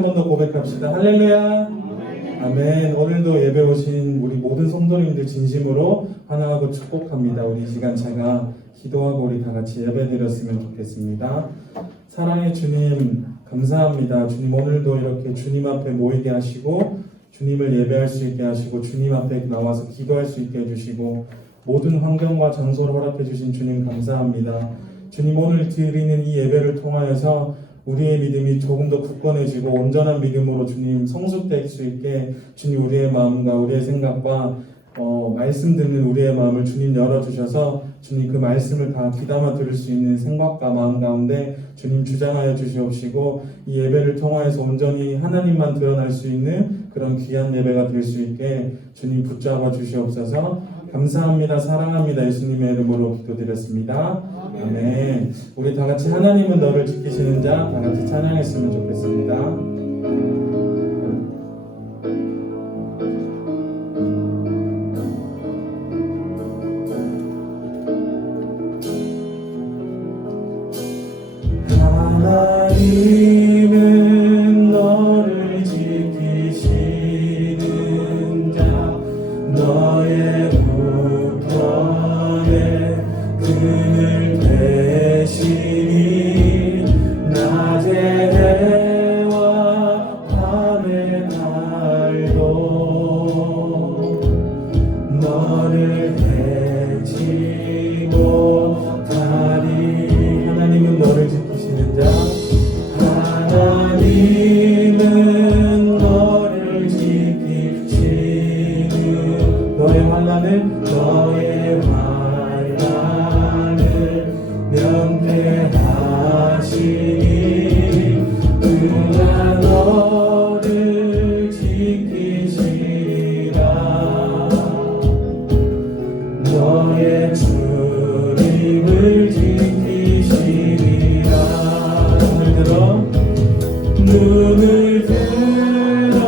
한 번 더 고백합시다. 할렐루야. 아멘. 오늘도 예배 오신 우리 모든 성도님들 진심으로 환영하고 축복합니다. 우리 이 시간 제가 기도하고 우리 다 같이 예배 드렸으면 좋겠습니다. 사랑의 주님 감사합니다. 주님 오늘도 이렇게 주님 앞에 모이게 하시고 주님을 예배할 수 있게 하시고 주님 앞에 나와서 기도할 수 있게 해주시고 모든 환경과 장소를 허락해 주신 주님 감사합니다. 주님 오늘 드리는 이 예배를 통하여서 우리의 믿음이 조금 더 굳건해지고 온전한 믿음으로 주님 성숙될 수 있게 주님 우리의 마음과 우리의 생각과 말씀 듣는 우리의 마음을 주님 열어주셔서 주님 그 말씀을 다 귀담아 들을 수 있는 생각과 마음 가운데 주님 주장하여 주시옵시고 이 예배를 통하여서 온전히 하나님만 드러날 수 있는 그런 귀한 예배가 될 수 있게 주님 붙잡아 주시옵소서. 감사합니다. 사랑합니다. 예수님의 이름으로 기도드렸습니다. 아멘. 우리 다 같이 하나님은 너를 지키시는 자 다 같이 찬양했으면 좋겠습니다. 하나님은 너를 지키시는 자 너의 우편에 그늘 대시니 낮의 해와 밤의 달도 너를 해치 못하리. 하나님은 너를 지키시는 자 하나님은 너를 지키시는 너의 환난을 면대하시니 그가 너를 지키시리라. 너의 주님을 지키시리라. 눈을 들어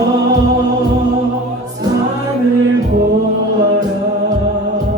산을 보아라.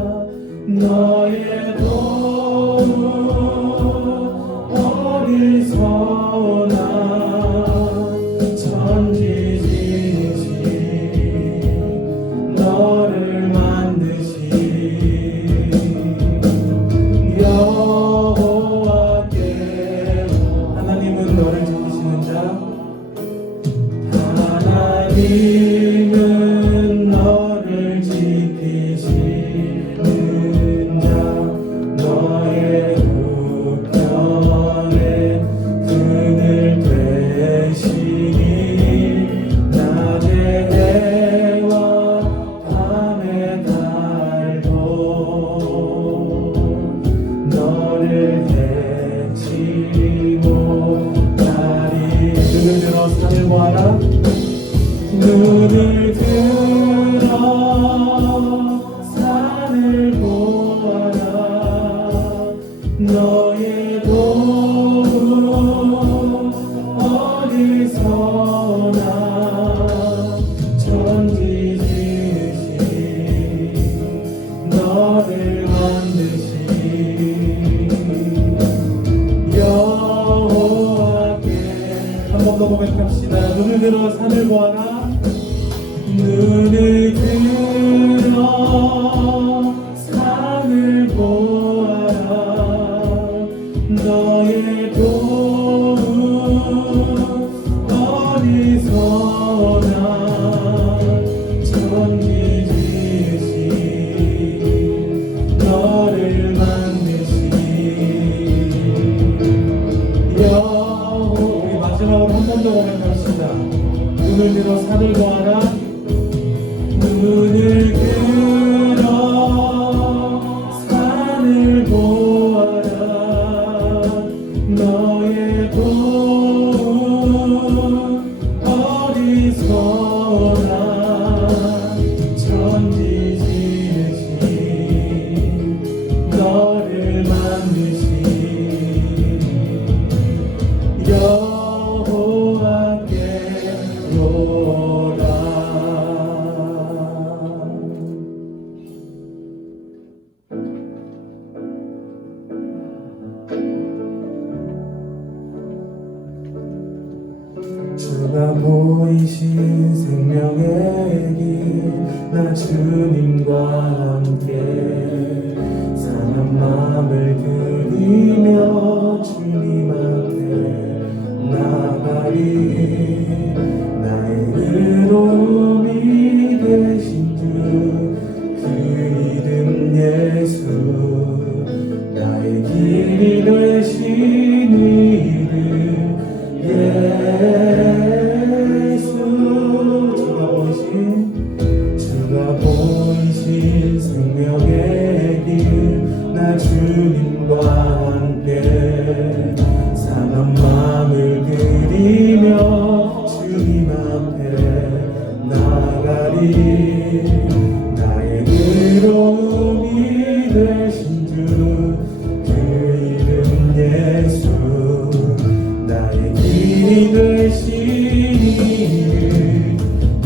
주님과 함께 상한 마음을 드리며 주님 앞에 나가리. 나의 의로움이 되신 주 그 이름 예수, 나의 길이 되신 이름 예수. 주가 보이신 생명의 길, 나 주님과 함께 상한 마음을 드리며 주님 앞에 나가리. 나의 의로움이 되신 주 그 이름 예수, 나의 길이 되신 이름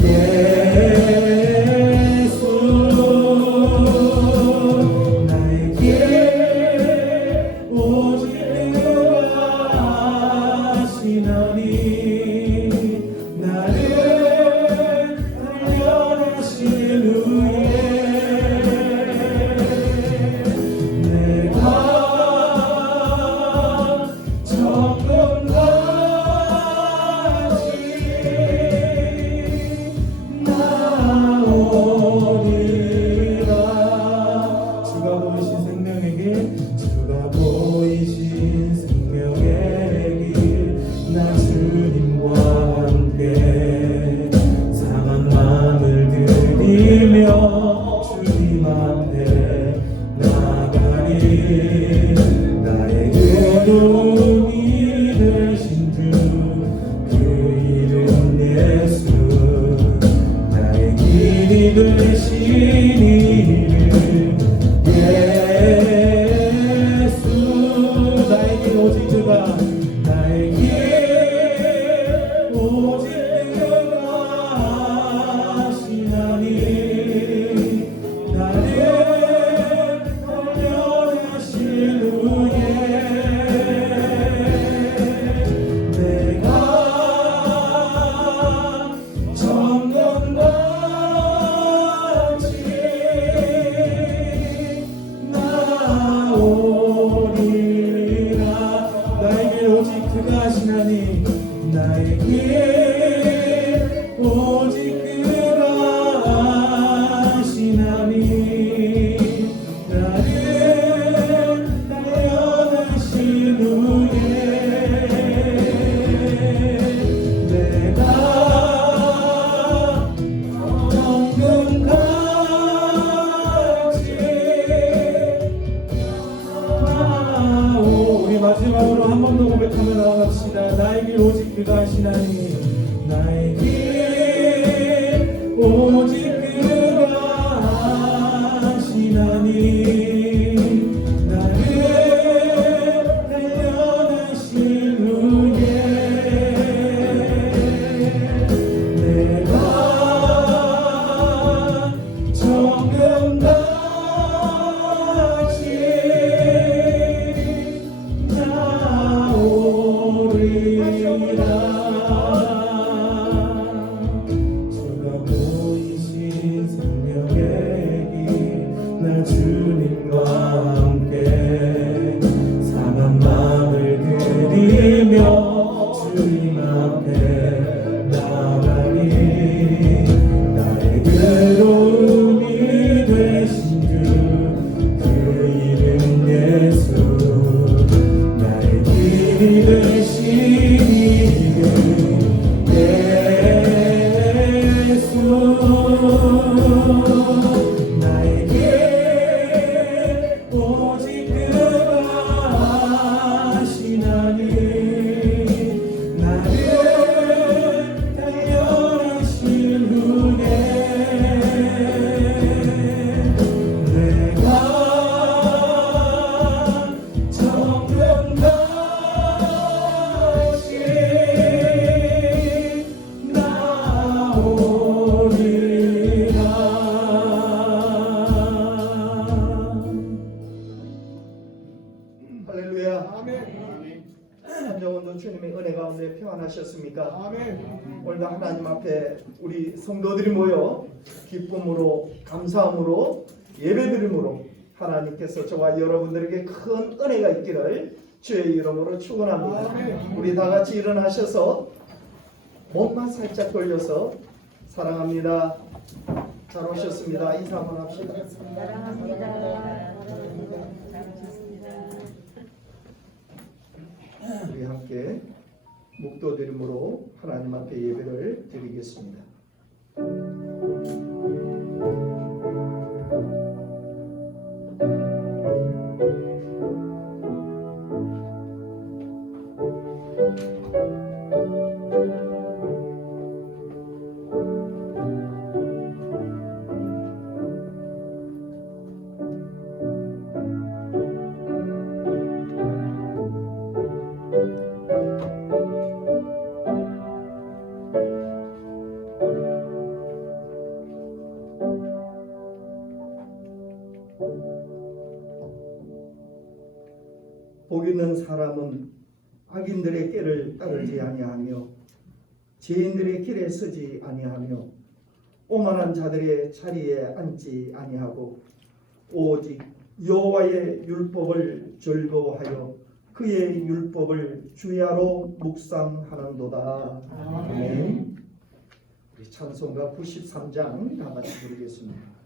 예수. 나의 길 오직 그가 하시나니 나를 단련하신 후에 내가 정금같이 나오리라. 주가 보이신 생명의 길, 주가 보이신 생명의 길, 나 주님과 함께 상한 마음을 드리며 주님 앞에 나가리. 나의 의로움이 되신 주 그 이름 예수, 나의 길이 되신 이름 예수. 나의 길 오직 그가, 나의 길 오직 그가 하시나니 나를 단련하신 후에 내가 정금같이 나오리라. 나의 길 오직 그가 하시나니 나의 길 오직 그가 하시나니 나를 단련하신 후에 내가 정금같이 우리 마지막으로 한 번 더 고백하며 나아갑시다. 나의 길 오직 그가 하시나니 나의 길 오직 그가 하시나니 나를 단련하신 후에 내가 정금같이 나오리라. 주가 보이신 생명의 길, 나 주님과 함께 상한 마음을 드리며 주님 앞에 나가리. 나의 의로움이 되신 주 그 이름 예수, 나의 길이 되신 이름 예수. 나의 길 오직 그가 하시나니 나를 단련하신 후에 내가 정금같이 나오리라. 할렐루야. 아멘. 한정원도 주님의 은혜 가운데 평안하셨습니까? 아멘. 오늘도 하나님 앞에 우리 성도들이 모여 기쁨으로 감사함으로 예배드림으로 하나님께서 저와 여러분들에게 큰 은혜가 있기를 주의 이름으로 축원합니다. 우리 다 같이 일어나셔서 몸만 살짝 돌려서 사랑합니다. 잘 오셨습니다. 인사 한번 합시다. 우리 함께 묵도드림으로 하나님 앞에 예배를 드리겠습니다. 복 있는 사람은 악인들의 길을 따르지 아니하며 죄인들의 길에 서지 아니하며 오만한 자들의 자리에 앉지 아니하고 오직 여호와의 율법을 즐거워하여 그의 율법을 주야로 묵상하는도다. 아멘. 우리 찬송가 93장 다 같이 부르겠습니다.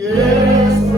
예수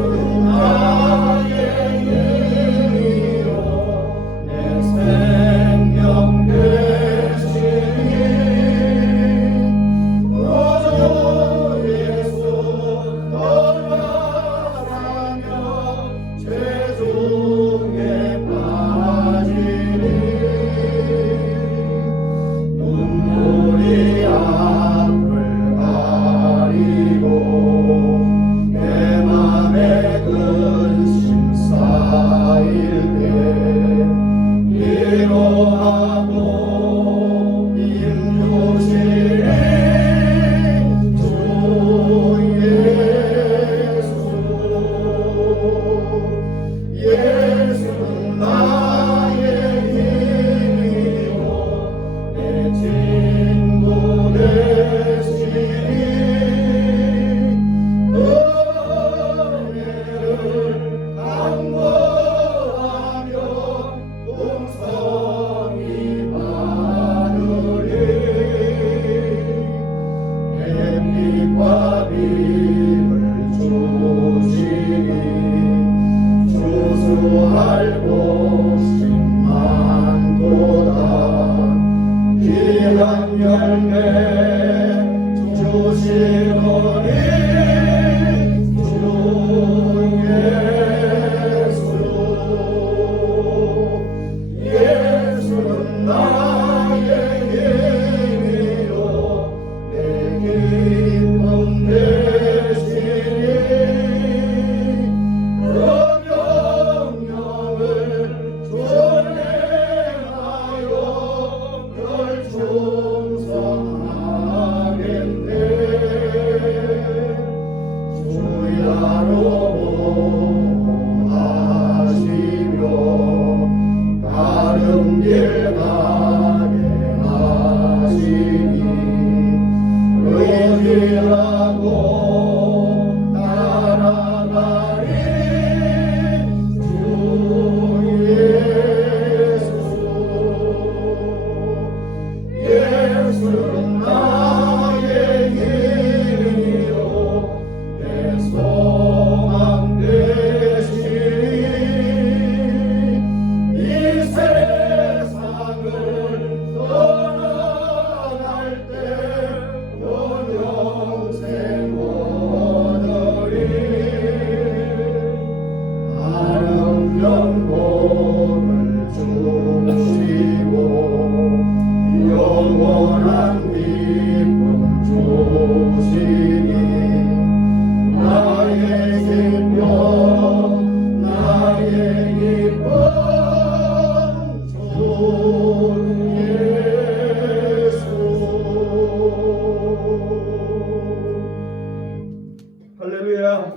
할렐루야.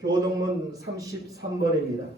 교동문 33번입니다.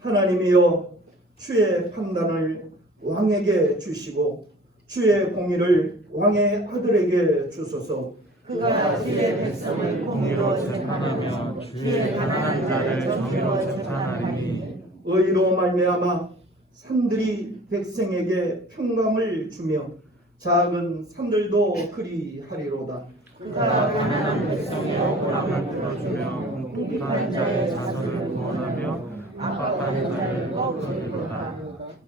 하나님이여 주의 판단을 왕에게 주시고 주의 공의를 왕의 아들에게 주소서. 그가 주의 백성을 공의로 재판하며 주의 가난한 자를 정의로 재판하리니 의로 말미암아 산들이 백성에게 평강을 주며 작은 산들도 그리하리로다. 그가 가난한 백성의 억울함을 풀어주며 궁핍한 자의 자손을 구원하며 압박받는 자를 꺾으리로다.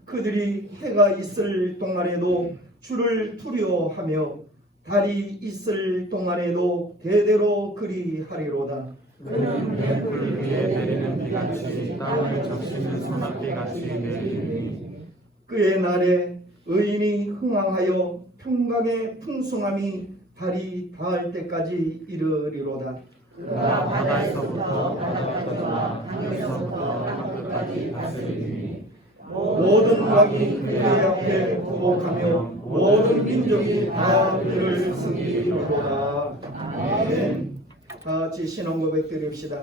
그들이 해가 있을 동안에도 주를 두려워하며 달이 있을 동안에도 대대로 그리하리로다. 그는 맹불 위에 내리는 비같이 땅을 적시는 소낙비같이 내리니 그의 날에 의인이 흥왕하여 평강의 풍성함이 달이 닿을 때까지 이르리로다. 그가 바다에서부터 바다까지와 강에서부터 땅끝까지 다스리니 모든 왕이 그의 앞에 굴복하며 모든 민족이 다 그를 섬기리로다. 아멘. 다 같이 신앙 고백 드립시다.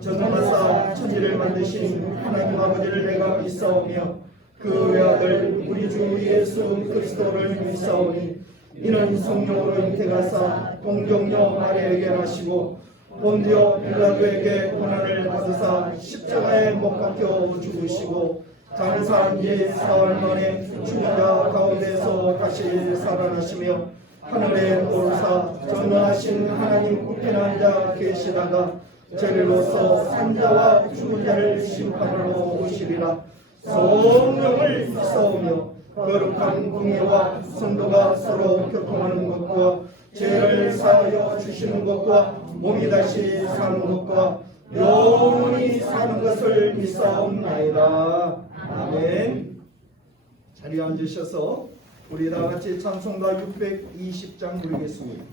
전능하사 천지를 만드신 하나님 아버지를 내가 믿사오며 그 외아들 우리 주 예수 그리스도를 믿사오니 이는 성령으로 잉태하사 동정녀 마리아에게 나시고 본디오 빌라도에게 고난을 받으사 십자가에 못 박혀 죽으시고 장사한 지 사흘 만에 죽은 자 가운데서 다시 살아나시며 하늘에 오르사 전능하신 하나님 우편한 자 계시다가 재리로서 산자와 죽은 자를 심판하러 오시리라. 성령을 믿사오며 거룩한 공의와 성도가 서로 교통하는 것과 죄를 사하여 주시는 것과 몸이 다시 사는 것과 영원히 사는 것을 믿사옵나이다. 아멘. 자리에 앉으셔서 우리 다 같이 찬송가 620장 부르겠습니다.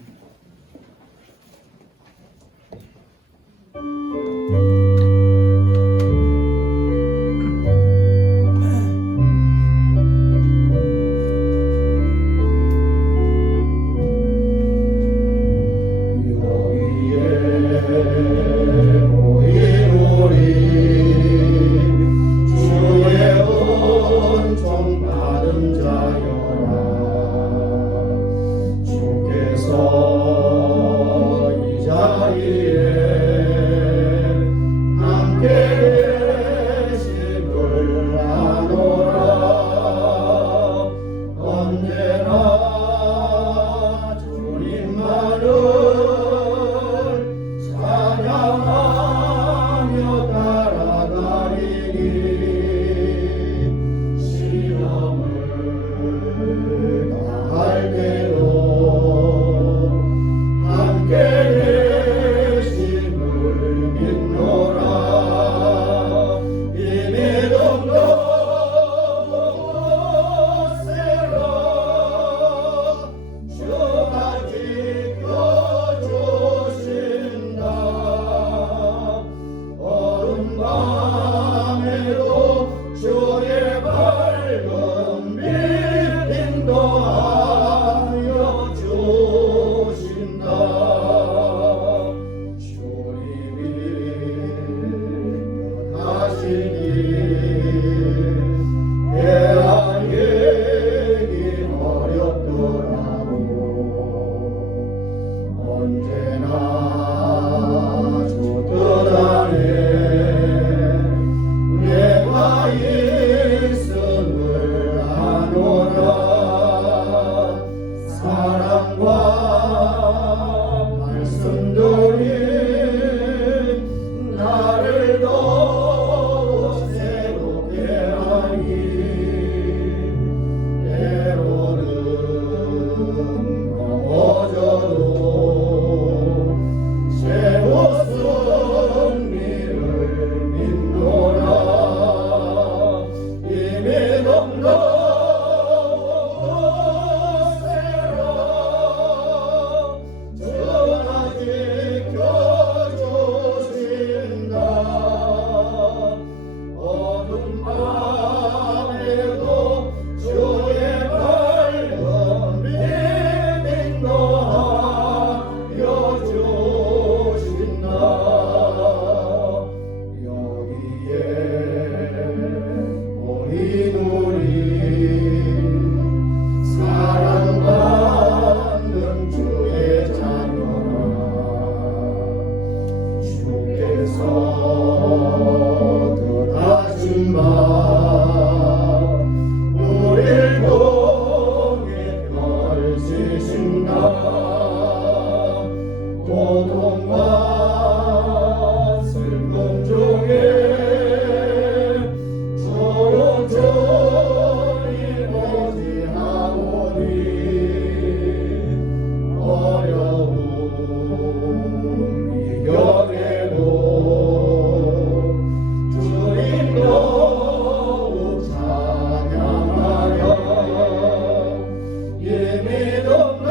믿음도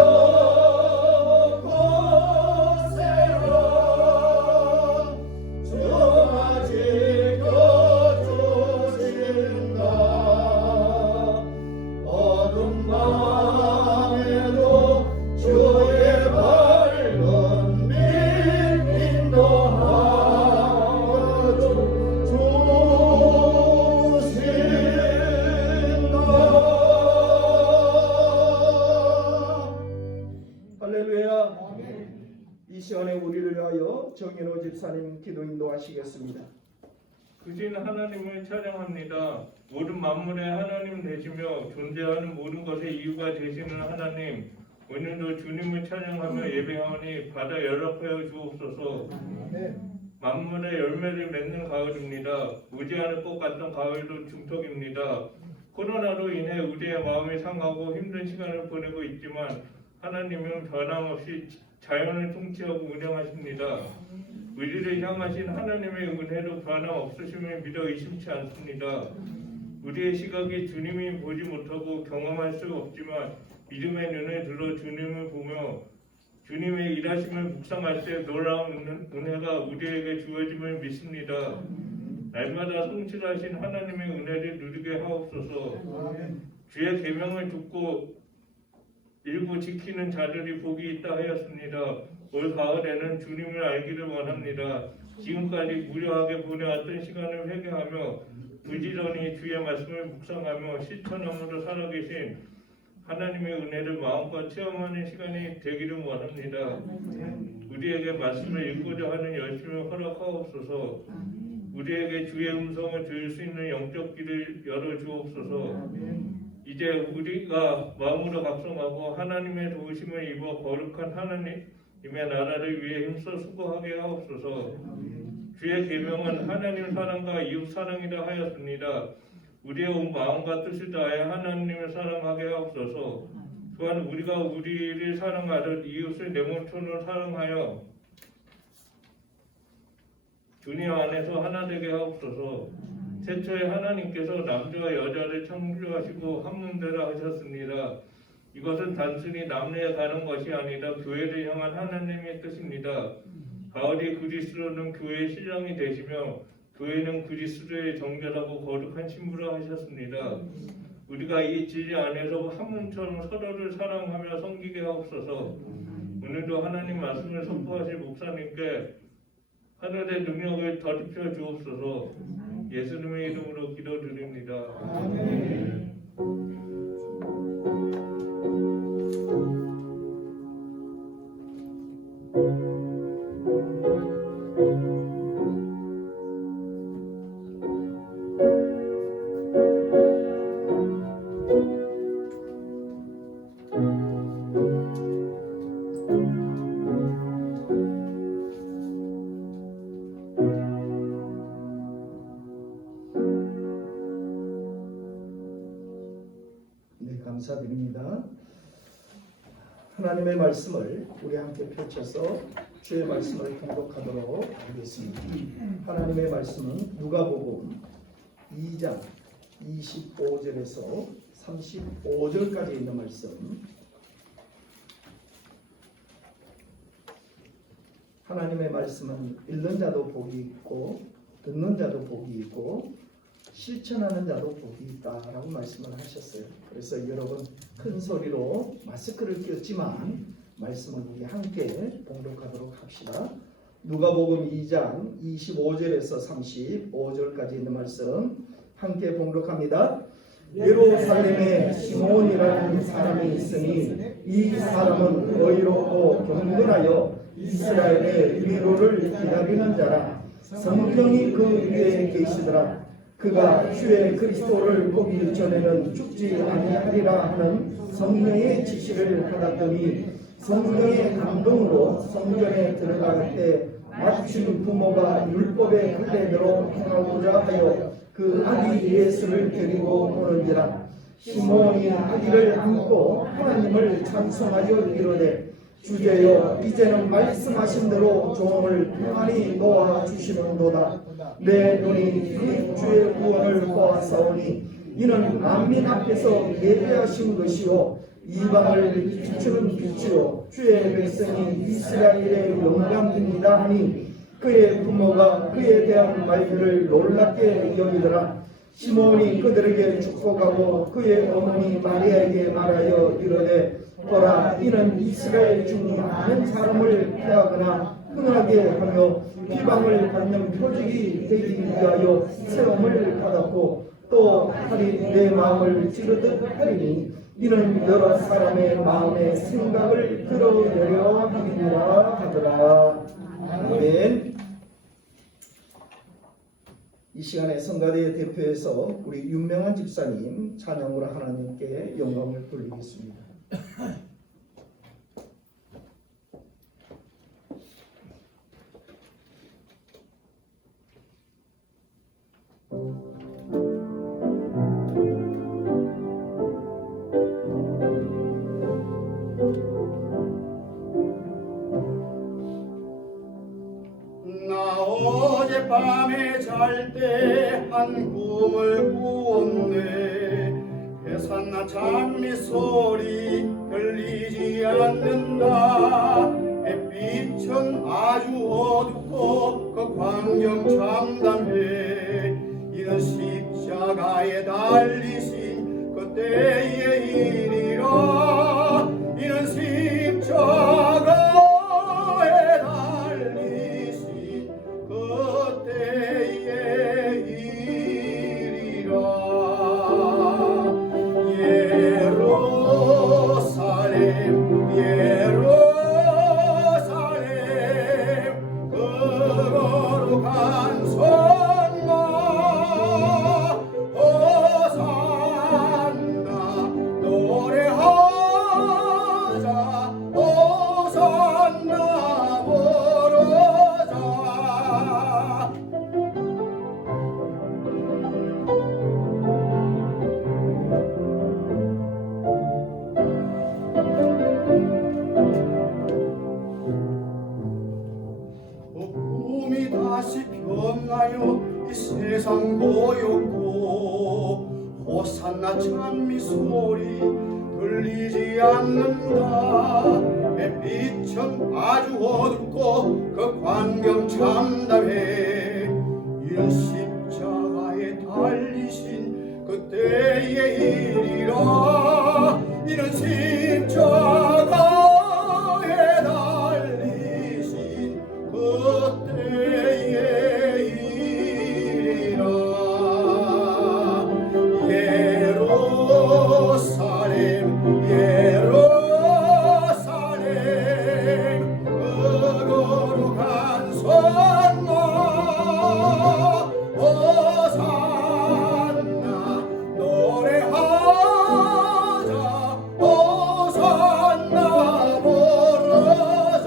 곳으로 주마지고 주신다. 어둠 밤에도 주의 밝은 빛 인도하여 주신다. 할렐루야. 이 시간에 우리를 위하여 정인호 집사님 기도 인도하시겠습니다. 크신 하나님을 찬양합니다. 모든 만물의 하나님 되시며 존재하는 모든 것의 이유가 되시는 하나님, 오늘도 주님을 찬양하며 예배하오니 받아 연락하여 주옵소서. 만물의 열매를 맺는 가을입니다. 무지하는 것 같던 가을도 중턱입니다. 코로나로 인해 우리의 마음이 상하고 힘든 시간을 보내고 있지만 하나님은 변함없이 자연을 통치하고 운영하십니다. 우리를 향하신 하나님의 은혜도 변함없으심을 믿어 의심치 않습니다. 우리의 시각이 주님이 보지 못하고 경험할 수 없지만 믿음의 눈을 들어 주님을 보며 주님의 일하심을 묵상할 때 놀라운 은혜가 우리에게 주어짐을 믿습니다. 날마다 성실하신 하나님의 은혜를 누리게 하옵소서. 주의 계명을 듣고 일부 지키는 자들이 복이 있다 하였습니다. 올 가을에는 주님을 알기를 원합니다. 지금까지 무료하게 보내왔던 시간을 회개하며 부지런히 주의 말씀을 묵상하며 실천함으로 살아계신 하나님의 은혜를 마음껏 체험하는 시간이 되기를 원합니다. 우리에게 말씀을 읽고자 하는 열심을 허락하옵소서. 우리에게 주의 음성을 들을 수 있는 영적 길을 열어주옵소서. 이제 우리가 마음으로 각성하고 하나님의 도우심을 입어 거룩한 하나님의 나라를 위해 힘써 수고하게 하옵소서. 주의 계명은 하나님 사랑과 이웃 사랑이라 하였습니다. 우리의 온 마음과 뜻을 다하여 하나님을 사랑하게 하옵소서. 또한 우리가 우리를 사랑하듯 이웃을 내 몸처럼 사랑하여 주님 안에서 하나 되게 하옵소서. 최초에 하나님께서 남자와 여자를 창조하시고 한 몸되라 하셨습니다. 이것은 단순히 남녀에 가는 것이 아니라 교회를 향한 하나님의 뜻입니다. 바울이 그리스도는 교회의 신랑이 되시며 교회는 그리스도의 정결하고 거룩한 신부라 하셨습니다. 우리가 이 진리 안에서 한 몸처럼 서로를 사랑하며 섬기게 하옵소서. 오늘도 하나님 말씀을 선포하실 목사님께 하늘의 능력을 더입혀 주옵소서. 예수님의 이름으로 기도드립니다. 아멘. 감사드립니다. 하나님의 말씀을 우리 함께 펼쳐서 주의 말씀을 통독하도록 하겠습니다. 하나님의 말씀은 누가복음 2장 25절에서 35절까지 있는 말씀. 하나님의 말씀은 읽는 자도 복이 있고 듣는 자도 복이 있고 실천하는 자도 복이 있다라고 말씀을 하셨어요. 그래서 여러분 큰 소리로 마스크를 꼈지만 말씀을 우리 함께 봉독하도록 합시다. 누가복음 2장 25절에서 35절까지 있는 말씀 함께 봉독합니다. 예루살렘에 시몬이라는 사람이 있으니 이 사람은 의롭고 경건하여 이스라엘의 위로를 기다리는 자라. 성령이 그 위에 계시더라. 그가 주의 그리스도를 보기 전에는 죽지 아니하리라 하는 성령의 지시를 받았더니 성령의 감동으로 성전에 들어갈 때 마침 부모가 율법의 할례대로 행하고자 하여 그 아기 예수를 데리고 오는지라. 시몬이 아기를 안고 하나님을 찬송하여 이르되 주제여 이제는 말씀하신 대로 종을 평안히 놓아 주시는도다. 내 눈이 그 주의 구원을 보았사오니 이는 만민 앞에서 예배하신 것이요 이방을 비추는 빛이요 주의 백성이 이스라엘의 영광입니다 하니 그의 부모가 그에 대한 말들을 놀랍게 여기더라. 시몬이 그들에게 축복하고 그의 어머니 마리아에게 말하여 이르되 보라 이는 이스라엘 중 많은 사람을 패하거나 흥하게 하며 비방을 받는 표적이 되기 위하여 세움을 받았고 또 하리 내 마음을 찌르듯 하리니 이는 여러 사람의 마음의 생각을 들어내려 함이니라 하더라. 아멘. 이 시간에 성가대의 대표에서 우리 윤명한 집사님 찬양으로 하나님께 영광을 돌리겠습니다. 나 어젯밤에 잘 때 한 꿈을 꾸었네. 회산나 장미 소리 들리지 않는다. 햇빛은 아주 어둡고 그 광경 참담해. 이는 십자가에 달리신 그때의 일이라. 이는 십자가에 달리신 그때의 일이라. 예루살렘 예루살렘 그 거룩한 성막 호산나 노래하자 호산나 부르자. 꿈이 다시 변하여 이 세상 고요고 호산나 찬미 소리 들리지 않는다. 햇빛은 아주 어둡고 그 광경 참담해. 이런 십자가에 달리신 그때의 일이라. 이런 십자가에 달리신 그때의 일이라. 예루살렘 예루살렘 그 거룩한 성막 호산나 노래하자 호산나 부르자.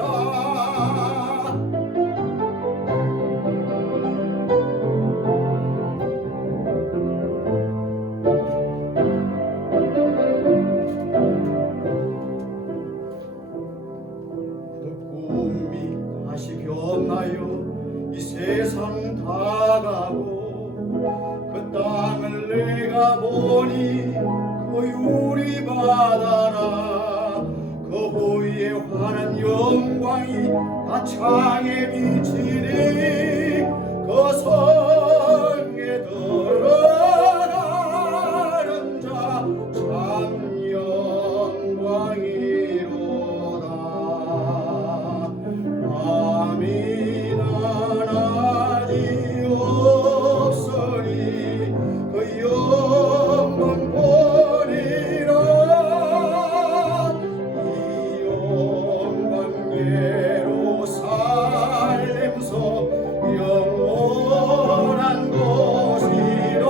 그 꿈이 다시 변하여 이 세상 다가고 그 땅을 내가 보니 그 유리 바다라. 그 후에 환한 영광이 다 창에 비치니 그 성에 들어가는 자 참 영광이로다. 밤이 나나지 없으니 그 영광 보리라. 이 영광 예루살렘 속 영원한 곳이라.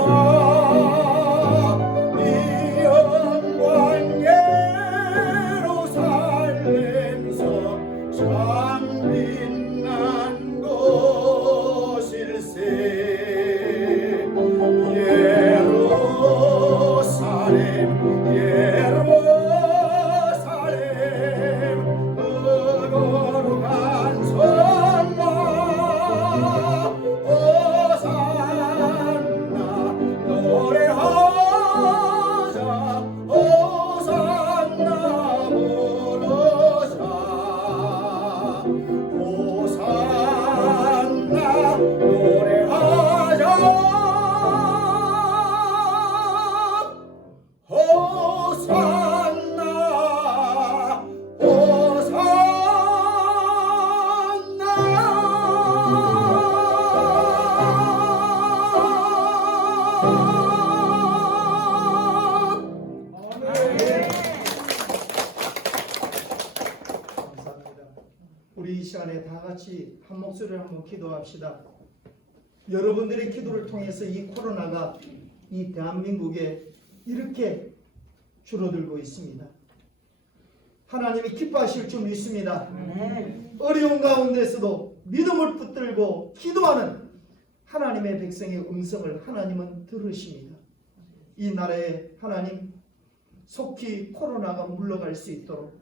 우리 이 시간에 다 같이 한 목소리로 한번 기도합시다. 여러분들의 기도를 통해서 이 코로나가 이 대한민국에 이렇게 줄어들고 있습니다. 하나님이 기뻐하실 줄 믿습니다. 어려운 가운데서도 믿음을 붙들고 기도하는 하나님의 백성의 음성을 하나님은 들으십니다. 이 나라에 하나님 속히 코로나가 물러갈 수 있도록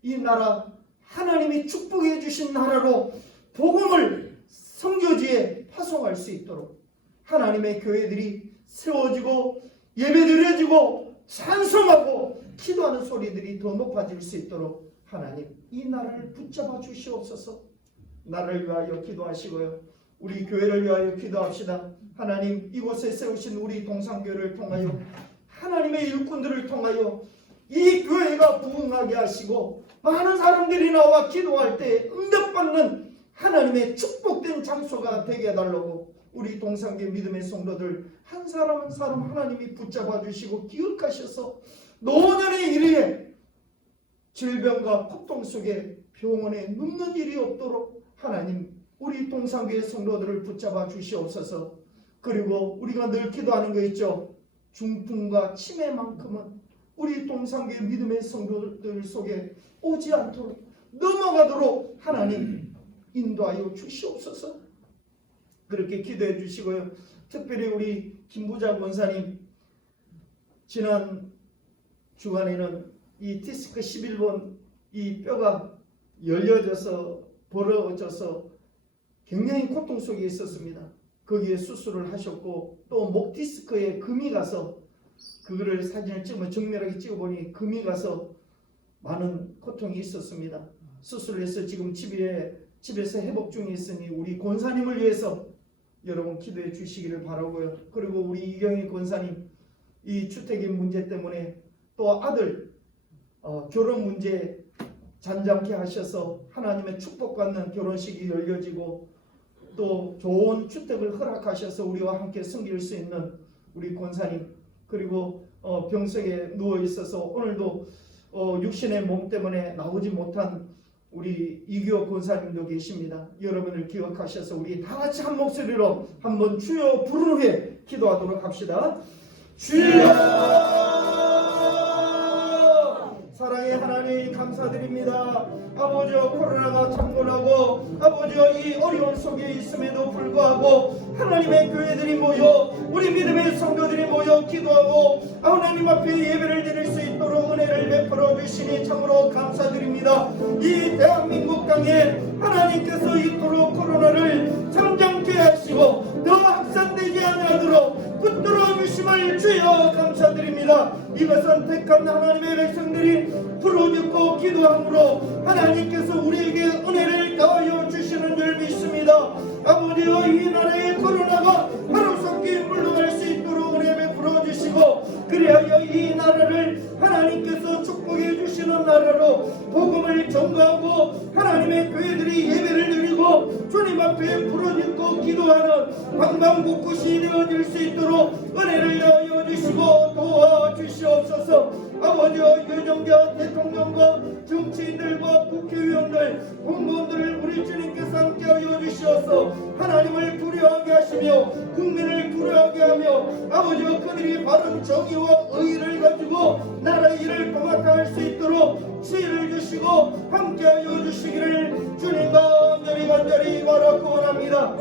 이 나라 하나님이 축복해 주신 나라로 복음을 선교지에 파송할 수 있도록 하나님의 교회들이 세워지고 예배드려지고 찬송하고 기도하는 소리들이 더 높아질 수 있도록 하나님 이 나라를 붙잡아 주시옵소서. 나라를 위하여 기도하시고요. 우리 교회를 위하여 기도합시다. 하나님 이곳에 세우신 우리 동산교회를 통하여 하나님의 일꾼들을 통하여 이 교회가 부흥하게 하시고 많은 사람들이 나와 기도할 때 응답받는 하나님의 축복된 장소가 되게 해달라고 우리 동산교회 믿음의 성도들 한 사람 한 사람 하나님이 붙잡아 주시고 기억하셔서 노년의 이르에 질병과 고통 속에 병원에 눕는 일이 없도록 하나님 우리 동산교회 성도들을 붙잡아 주시옵소서. 그리고 우리가 늘 기도하는 거 있죠. 중풍과 치매만큼은 우리 동산교회 믿음의 성도들 속에 오지 않도록 넘어가도록 하나님 인도하여 주시옵소서. 그렇게 기도해 주시고요. 특별히 우리 김부자 권사님 지난 주간에는 이 디스크 11번 이 뼈가 열려져서 벌어져서 굉장히 고통 속에 있었습니다. 거기에 수술을 하셨고 또 목 디스크에 금이 가서 그거를 사진을 찍으면 정밀하게 찍어보니 금이 가서 많은 고통이 있었습니다. 수술을 해서 지금 집에서 회복 중에 있으니 우리 권사님을 위해서 여러분 기도해 주시기를 바라고요. 그리고 우리 이경희 권사님 이 주택인 문제 때문에 또 아들 결혼 문제 잔잔케 하셔서 하나님의 축복받는 결혼식이 열려지고 또 좋은 주택을 허락하셔서 우리와 함께 섬길 수 있는 우리 권사님 그리고 병석에 누워 있어서 오늘도 육신의 몸 때문에 나오지 못한 우리 이규호 권사님도 계십니다. 여러분을 기억하셔서 우리 다 같이 한 목소리로 한번 주여 부르는 후에 기도하도록 합시다. 주여! 사랑의 하나님 감사드립니다. 아버지여 코로나가 창궐하고 아버지여 이 어려운 속에 있음에도 불구하고 하나님의 교회들이 모여 우리 믿음의 성도들이 모여 기도하고 하나님 앞에 예배를 드릴 수 있도록 은혜를 베풀어 주시니 참으로 감사드립니다. 이 대한민국 땅에 하나님께서 이토록 코로나를 잠잠케 하시고 더 확산되지 않도록 붙들어 주심을 주여 감사드립니다. 이것은 택한 하나님의 백성들이 부르짖고 기도함으로 하나님께서 우리에게 은혜를 더하여 주시는 줄 믿습니다. 아버지여 이 나라의 코로나가 하루속히 물러갈 수 있도록 은혜 베풀어 주시고 그리하여 이 나라를 하나님께서 축복해 주시는 나라로 복음을 전가하고 하나님의 교회들이 예배를 드리고 주님 앞에 부르짖고 기도하는 방방곡곡이 되어질 수 있도록 은혜를 더하여 주시고 도와주시옵소서. 아버지여 유정자 대통령과 정치인들과 국회의원들 공무원들을 우리 주님께서 함께하여 주시어서 하나님을 두려워하게 하시며 국민을 두려워하게 하며 아버지여 그들이 바른 정의와 의의를 가지고 나라의 일을 도맡아 할 수 있도록 지혜를 주시고 함께하여 주시기를 주님과 간절히 바라고 원합니다.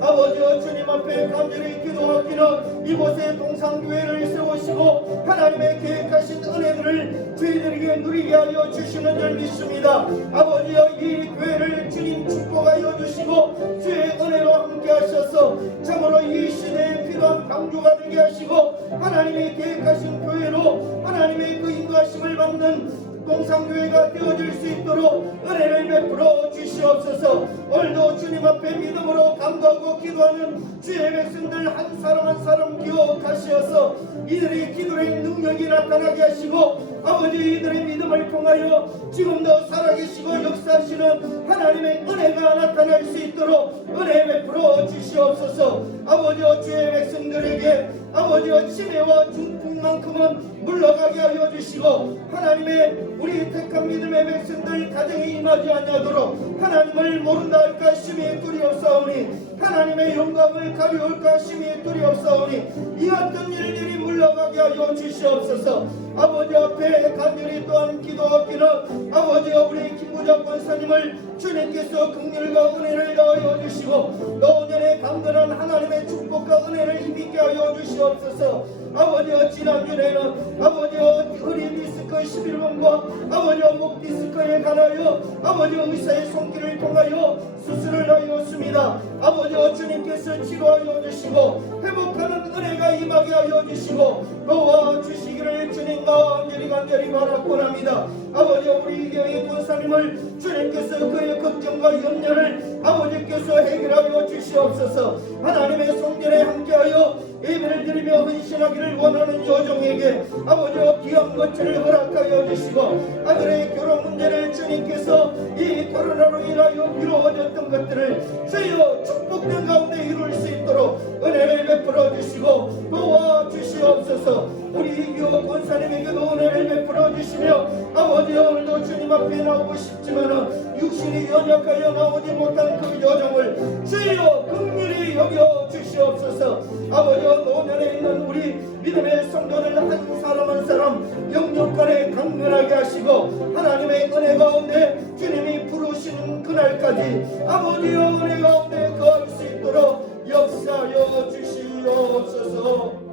아버지여 주님 앞에 간절히 기도하기는 이곳에 동산교회를 세우시고 하나님의 계획하신 은혜들을 저희들에게 누리게 하여 주시는 줄 믿습니다. 아버지여 이 교회를 주님 축복하여 주시고 주의 은혜로 함께 하셔서 참으로 이 시대에 필요한 방주가 되게 하시고 하나님의 계획하신 교회로 하나님의 그 인도하심을 받는 동산교회가 되어질 수 있도록 은혜를 베풀어 주시옵소서. 오늘도 주님 앞에 믿음으로 간구하고 기도하는 주의 백성들 한 사람 한 사람 기억하시어서 이들의 기도의 능력이 나타나게 하시고 아버지 이들의 믿음을 통하여 지금도 살아계시고 역사하시는 하나님의 은혜가 나타날 수 있도록 은혜 베풀어 주시옵소서. 아버지 주의 백성들에게 아버지 치매와 중풍만큼은 물러가게 하여 주시고 하나님의 우리 택한 믿음의 백성들 가정에 임하지 아니하도록 하나님을 모른다 할까 심히 두려웠사오니 하나님의 영광을 가려울까 심히 두려웠사오니 이 어떤 일들이 물러가게 하여 주시옵소서. 아버지 앞에 간절히 또한 기도하기는 아버지 우리 김부장 권사님을 주님께서 긍휼과 은혜를 더하여 주시고 노년에 강건한 하나님의 축복과 은혜를 힘있게 하여 주시옵소서. 아버지 지난주에는 아버지 허리 디스크 11번과 아버지 목 디스크에 관하여 아버지 의사의 손길을 통하여 수술을 하였습니다. 아버지 주님께서 치료하여 주시고 회복하는 은혜가 임하게 하여 주시고 도와 주시기를 주님과 간절히 바라옵나이다. 아버지 우리 교회 권사님을 주님께서 그의 걱정과 염려를 아버지께서 해결하여 주시옵소서. 하나님의 성전에 함께하여 예배를 드리며 헌신하기를 원하는 여종에게 아버지 귀한 것들을 허락하여 주시고 아들의 결혼 문제를 주님께서 이 코로나로 인하여 미루어졌던 것들을 주여 축복된 가운데 이룰 수 있도록 은혜를 베풀어 주시고 도와 주시옵소서. 우리 이규호 권사님에게도 은혜를 베풀어 주시며 아버지 오늘도 주님 앞에 나오고 싶지만 육신이 연약하여 나오지 못한 그 여정을 주여 긍휼히 여겨 주시옵소서. 아버지 노년에 있는 우리 믿음의 성도들 한 사람 한 사람 영육간에 강건하게 하시고 하나님의 은혜 가운데 주님이 부르시는 그날까지 아버지의 은혜 가운데 거할 수 있도록 역사하여 주시옵소서.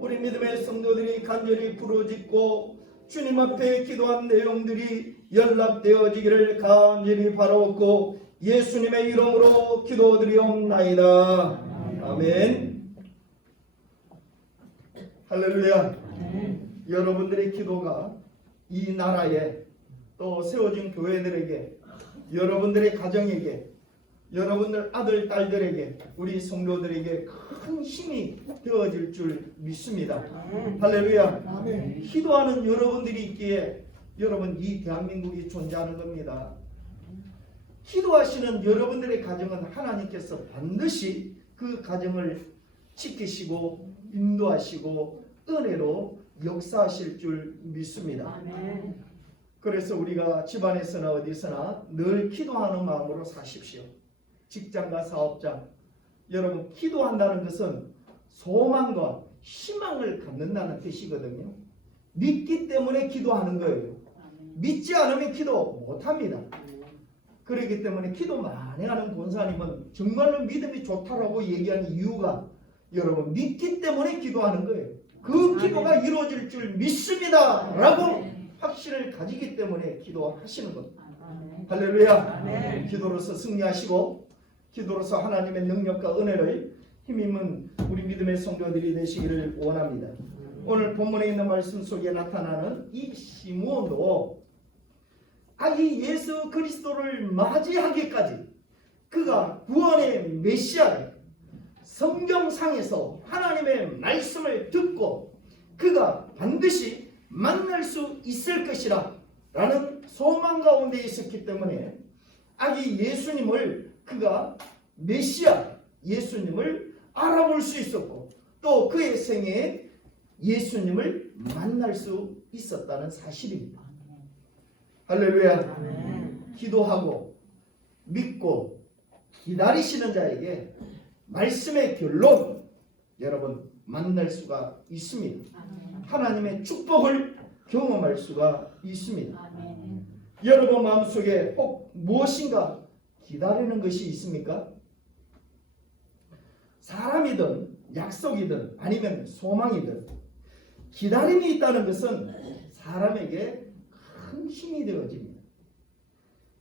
우리 믿음의 성도들이 간절히 부르짖고 주님 앞에 기도한 내용들이 연락되어지기를 간절히 바라옵고 예수님의 이름으로 기도드리옵나이다. 아멘. 할렐루야. 여러분들의 기도가 이 나라에 또 세워진 교회들에게 여러분들의 가정에게 여러분들 아들 딸들에게 우리 성도들에게 큰 힘이 되어질 줄 믿습니다. 할렐루야. 기도하는 여러분들이 있기에 여러분 이 대한민국이 존재하는 겁니다. 기도하시는 여러분들의 가정은 하나님께서 반드시 그 가정을 지키시고 인도하시고 은혜로 역사하실 줄 믿습니다. 그래서 우리가 집안에서나 어디서나 늘 기도하는 마음으로 사십시오. 직장과 사업장, 여러분 기도한다는 것은 소망과 희망을 갖는다는 뜻이거든요. 믿기 때문에 기도하는 거예요. 믿지 않으면 기도 못합니다. 그렇기 때문에 기도 많이 하는 권사님은 정말로 믿음이 좋다라고 얘기하는 이유가 여러분 믿기 때문에 기도하는 거예요. 그 기도가 이루어질 줄 믿습니다 라고 확신을 가지기 때문에 기도하시는 겁니다. 할렐루야. 기도로서 승리하시고 기도로서 하나님의 능력과 은혜를 힘입은 우리 믿음의 성도들이 되시기를 원합니다. 오늘 본문에 있는 말씀 속에 나타나는 이 시므온도 이 예수 그리스도를 맞이하기까지 그가 구원의 메시아를 성경상에서 하나님의 말씀을 듣고 그가 반드시 만날 수 있을 것이라 라는 소망 가운데 있었기 때문에 아기 예수님을 그가 메시아 예수님을 알아볼 수 있었고 또 그의 생애에 예수님을 만날 수 있었다는 사실입니다. 할렐루야. 기도하고 믿고 기다리시는 자에게 말씀의 결론 여러분 만날 수가 있습니다. 하나님의 축복을 경험할 수가 있습니다. 여러분 마음속에 혹 무엇인가 기다리는 것이 있습니까? 사람이든 약속이든 아니면 소망이든 기다림이 있다는 것은 사람에게 큰 힘이 되어집니다.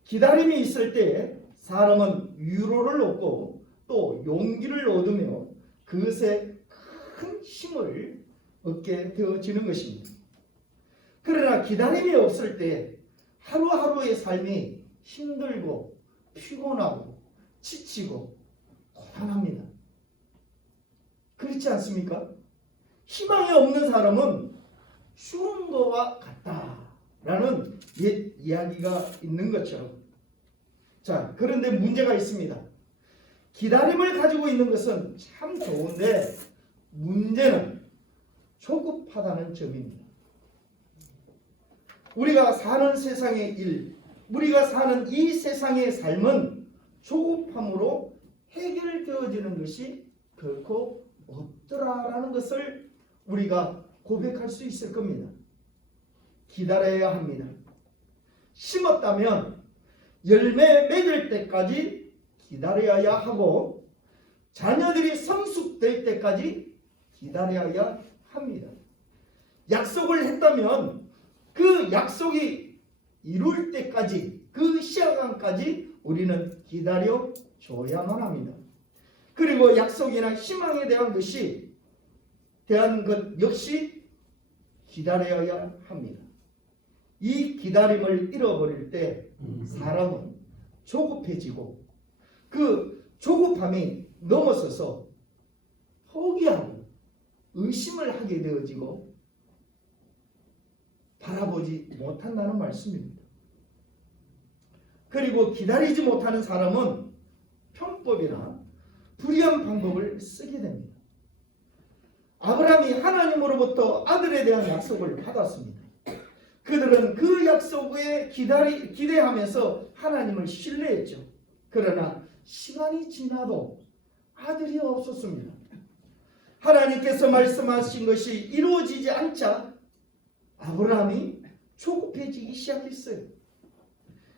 기다림이 있을 때 사람은 위로를 얻고 또 용기를 얻으며 그것에 큰 힘을 얻게 되어지는 것입니다. 그러나 기다림이 없을 때 하루하루의 삶이 힘들고 피곤하고 지치고 고단합니다. 그렇지 않습니까? 희망이 없는 사람은 쉬운 것과 같다라는 옛 이야기가 있는 것처럼, 자, 그런데 문제가 있습니다. 기다림을 가지고 있는 것은 참 좋은데 문제는 조급하다는 점입니다. 우리가 사는 세상의 일, 우리가 사는 이 세상의 삶은 조급함으로 해결되어지는 것이 결코 없더라라는 것을 우리가 고백할 수 있을 겁니다. 기다려야 합니다. 심었다면 열매 맺을 때까지 기다려야 하고 자녀들이 성숙될 때까지 기다려야 합니다. 약속을 했다면 그 약속이 이룰 때까지, 그 시간까지 우리는 기다려 줘야만 합니다. 그리고 약속이나 희망에 대한 것 역시 기다려야 합니다. 이 기다림을 잃어버릴 때 사람은 조급해지고 그 조급함이 넘어서서 포기하고 의심을 하게 되어지고 바라보지 못한다는 말씀입니다. 그리고 기다리지 못하는 사람은 편법이나 불의한 방법을 쓰게 됩니다. 아브라함이 하나님으로부터 아들에 대한 약속을 받았습니다. 그들은 그 약속에 기대하면서 하나님을 신뢰했죠. 그러나 시간이 지나도 아들이 없었습니다. 하나님께서 말씀하신 것이 이루어지지 않자 아브라함이 조급해지기 시작했어요.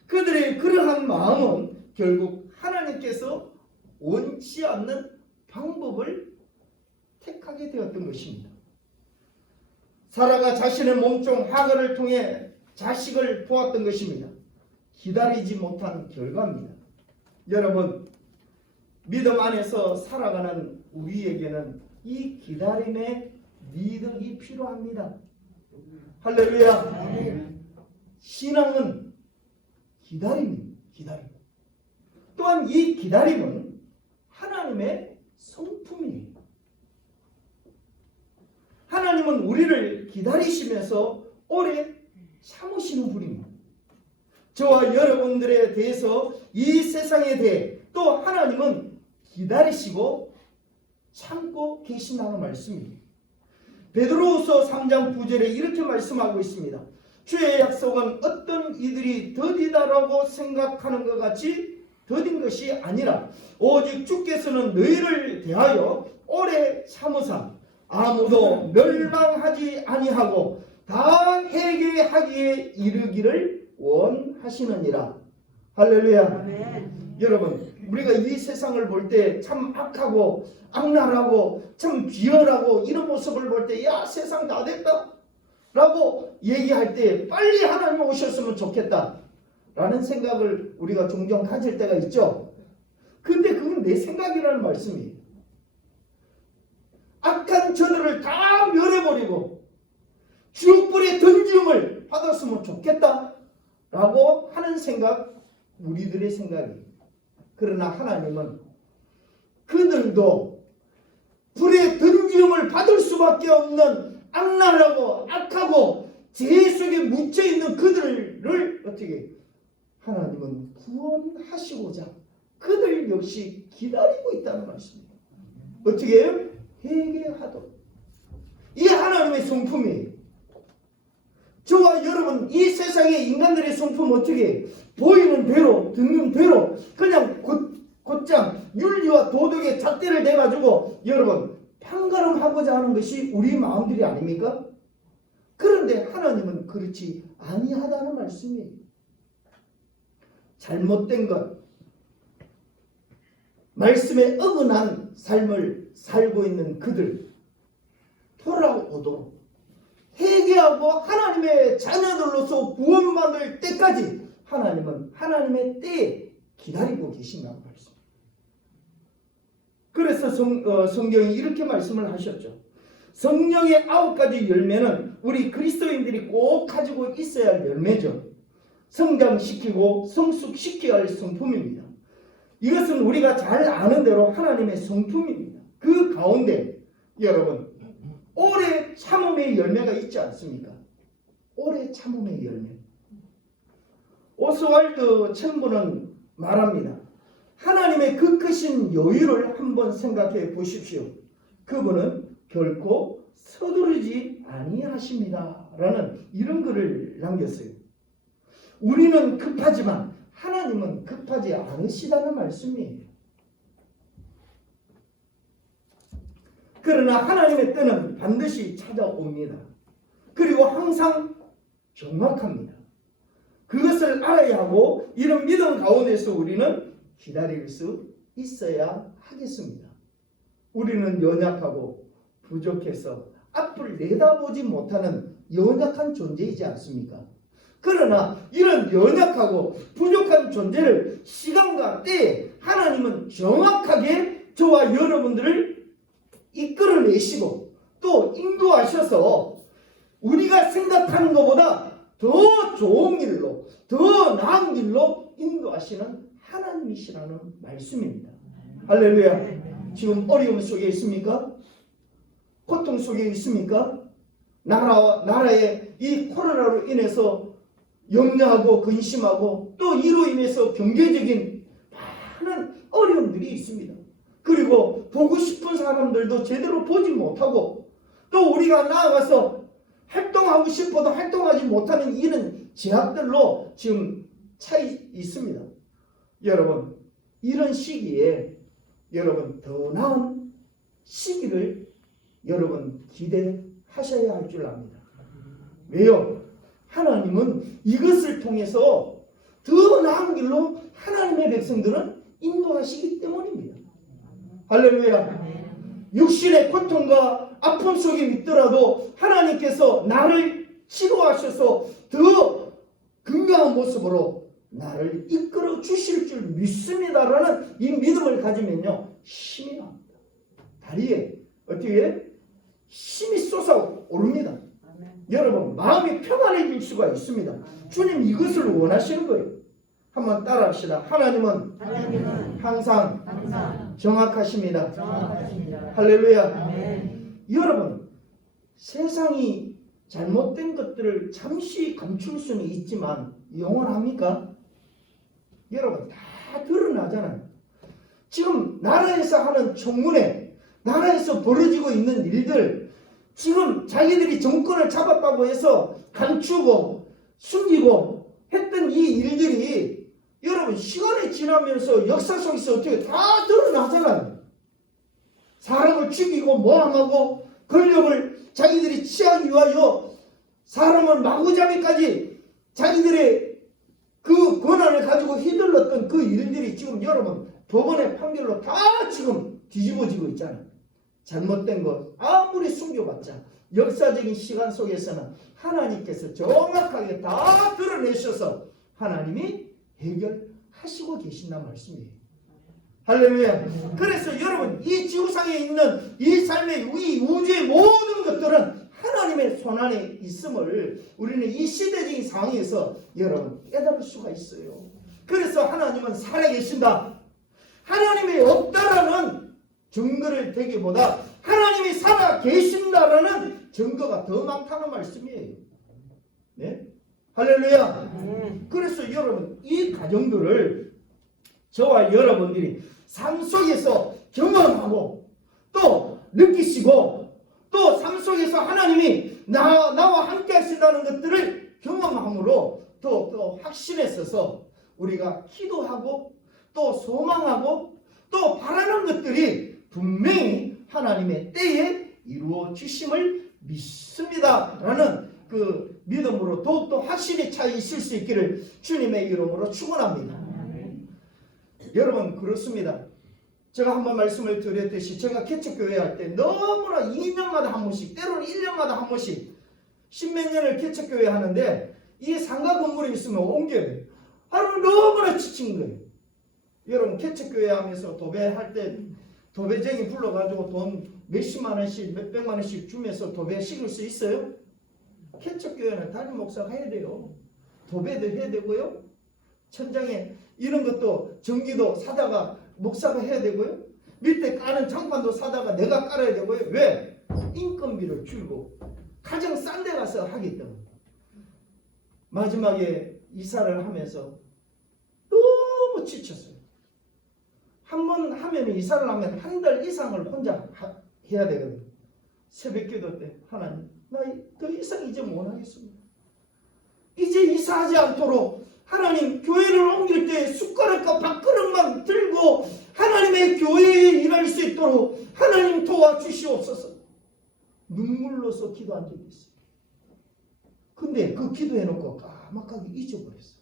그들의 그러한 마음은 결국 하나님께서 원치 않는 방법을 택하게 되었던 것입니다. 사라가 자신의 몸종 하갈을 통해 자식을 보았던 것입니다. 기다리지 못한 결과입니다. 여러분, 믿음 안에서 살아가는 우리에게는 이 기다림의 미덕이 필요합니다. 할렐루야. 신앙은 기다림. 또한 이 기다림은 하나님의 성품이에요. 하나님은 우리를 기다리시면서 오래 참으시는 분입니다. 저와 여러분들에 대해서, 이 세상에 대해 또 하나님은 기다리시고 참고 계신다는 말씀입니다. 베드로후서 3장 9절에 이렇게 말씀하고 있습니다. 주의 약속은 어떤 이들이 더디다라고 생각하는 것 같이 더딘 것이 아니라 오직 주께서는 너희를 대하여 오래 참으사 아무도 멸망하지 아니하고 다 회개하기에 이르기를 원하시느니라. 할렐루야. 아멘. 여러분, 우리가 이 세상을 볼 때 참 악하고 악랄하고 참 비열하고 이런 모습을 볼 때, 야, 세상 다 됐다 라고 얘기할 때 빨리 하나님 오셨으면 좋겠다 라는 생각을 우리가 종종 가질 때가 있죠. 근데 그건 내 생각이라는 말씀이에요. 악한 저들을 다 멸해버리고 지옥불에 던짐을 받았으면 좋겠다 라고 하는 생각, 우리들의 생각이에요. 그러나 하나님은 그들도 불에 던짐을 받을 수밖에 없는 악랄하고 악하고 죄 속에 묻혀있는 그들을 어떻게 하나님은 구원하시고자 그들 역시 기다리고 있다는 말씀입니다. 어떻게 해요? 회개하도록. 이 하나님의 성품이에요. 저와 여러분, 이 세상의 인간들의 성품 어떻게 해요? 보이는 대로 듣는 대로 그냥 곧장 윤리와 도덕의 잣대를 대가지고 여러분 판가름하고자 하는 것이 우리 마음들이 아닙니까? 그런데 하나님은 그렇지 아니하다는 말씀이에요. 잘못된 것, 말씀에 어긋난 삶을 살고 있는 그들 돌아오도록 회개하고 하나님의 자녀들로서 구원받을 때까지 하나님은 하나님의 때에 기다리고 계신다는 말씀. 그래서 성경이 이렇게 말씀을 하셨죠. 성령의 9가지 열매는 우리 그리스도인들이 꼭 가지고 있어야 할 열매죠. 성장시키고 성숙시켜야 할 성품입니다. 이것은 우리가 잘 아는 대로 하나님의 성품입니다. 그 가운데 여러분, 오래 참음의 열매가 있지 않습니까? 오래 참음의 열매. 오스왈드 챔버는 말합니다. 하나님의 그 크신 여유를 한번 생각해 보십시오. 그분은 결코 서두르지 아니하십니다. 라는 이런 글을 남겼어요. 우리는 급하지만 하나님은 급하지 않으시다는 말씀이에요. 그러나 하나님의 때는 반드시 찾아옵니다. 그리고 항상 정확합니다. 그것을 알아야 하고 이런 믿음 가운데서 우리는 기다릴 수 있어야 하겠습니다. 우리는 연약하고 부족해서 앞을 내다보지 못하는 연약한 존재이지 않습니까? 그러나 이런 연약하고 부족한 존재를 시간과 때에 하나님은 정확하게 저와 여러분들을 이끌어내시고 또 인도하셔서 우리가 생각하는 것보다 더 좋은 길로, 더 나은 길로 인도하시는 하나님이시라는 말씀입니다. 할렐루야. 지금 어려움 속에 있습니까? 고통 속에 있습니까? 나라의 이 코로나로 인해서 염려하고 근심하고 또 이로 인해서 경제적인 많은 어려움들이 있습니다. 그리고 보고 싶은 사람들도 제대로 보지 못하고 또 우리가 나아가서 활동하고 싶어도 활동하지 못하는 이런 제약들로 지금 차 있습니다. 여러분, 이런 시기에 여러분 더 나은 시기를 여러분 기대하셔야 할 줄 압니다. 왜요? 하나님은 이것을 통해서 더 나은 길로 하나님의 백성들은 인도하시기 때문입니다. 할렐루야. 육신의 고통과 아픔 속에 있더라도 하나님께서 나를 치료하셔서 더 건강한 모습으로 나를 이끌어 주실 줄 믿습니다라는 이 믿음을 가지면요 힘이 납니다. 다리에 어떻게 힘이 솟아오릅니다. 여러분 마음이 평안해질 수가 있습니다. 주님 이것을 원하시는 거예요. 한번 따라합시다. 하나님은 항상 정확하십니다. 할렐루야. 여러분 세상이 잘못된 것들을 잠시 감출 수는 있지만 영원합니까? 여러분 다 드러나잖아요. 지금 나라에서 하는 청문회, 나라에서 벌어지고 있는 일들, 지금 자기들이 정권을 잡았다고 해서 감추고 숨기고 했던 이 일들이 여러분 시간이 지나면서 역사 속에서 어떻게 다 드러나잖아요. 사람을 죽이고 모함하고 권력을 자기들이 취하기 위하여 사람을 마구잡이까지 자기들의 그 권한을 가지고 휘둘렀던 그 일들이 지금 여러분 법원의 판결로 다 지금 뒤집어지고 있잖아요. 잘못된 것 아무리 숨겨봤자 역사적인 시간 속에서는 하나님께서 정확하게 다 드러내셔서 하나님이 해결하시고 계신다는 말씀이에요. 할렐루야. 그래서 여러분 이 지구상에 있는 이 삶의 이 우주의 모든 것들은 하나님의 손안에 있음을 우리는 이 시대적인 상황에서 여러분 깨달을 수가 있어요. 그래서 하나님은 살아계신다, 하나님이 없다라는 증거를 대기보다 하나님이 살아계신다라는 증거가 더 많다는 말씀이에요. 네? 할렐루야. 그래서 여러분 이 가정들을 저와 여러분들이 삶 속에서 경험하고 또 느끼시고 또 삶 속에서 하나님이 나와 함께 하신다는 것들을 경험함으로 또 확신했어서 우리가 기도하고 또 소망하고 또 바라는 것들이 분명히 하나님의 때에 이루어지심을 믿습니다라는 그 믿음으로 더욱더 확실히 차 있을 수 있기를 주님의 이름으로 축원합니다. 여러분 그렇습니다. 제가 한번 말씀을 드렸듯이 제가 개척교회 할 때 너무나 2년마다 한 번씩 때로는 1년마다 한 번씩 십몇 년을 개척교회 하는데 이 상가 건물에 있으면 옮겨야 돼요. 하루 너무나 지친 거예요. 여러분 개척교회 하면서 도배할 때 도배쟁이 불러가지고 돈 몇십만 원씩 몇백만 원씩 주면서 도배 시킬 수 있어요? 개척교회는 담임 목사가 해야 돼요. 도배도 해야 되고요. 천장에 이런 것도 전기도 사다가 목사가 해야 되고요. 밑에 까는 장판도 사다가 내가 깔아야 되고요. 왜? 인건비를 줄고 가장 싼 데 가서 하겠다. 마지막에 이사를 하면서 너무 지쳤어요. 한 번 하면 이사를 하면 한 달 이상을 혼자 해야 되거든요. 새벽기도 때 하나님 나 더 이상 이제 못하겠습니다. 이제 이사하지 않도록 하나님 교회를 옮길 때 숟가락과 밥그릇만 들고 하나님의 교회에 일할 수 있도록 하나님 도와주시옵소서. 눈물로서 기도한 적이 있어요. 근데 그 기도해놓고 까맣게 잊어버렸어요.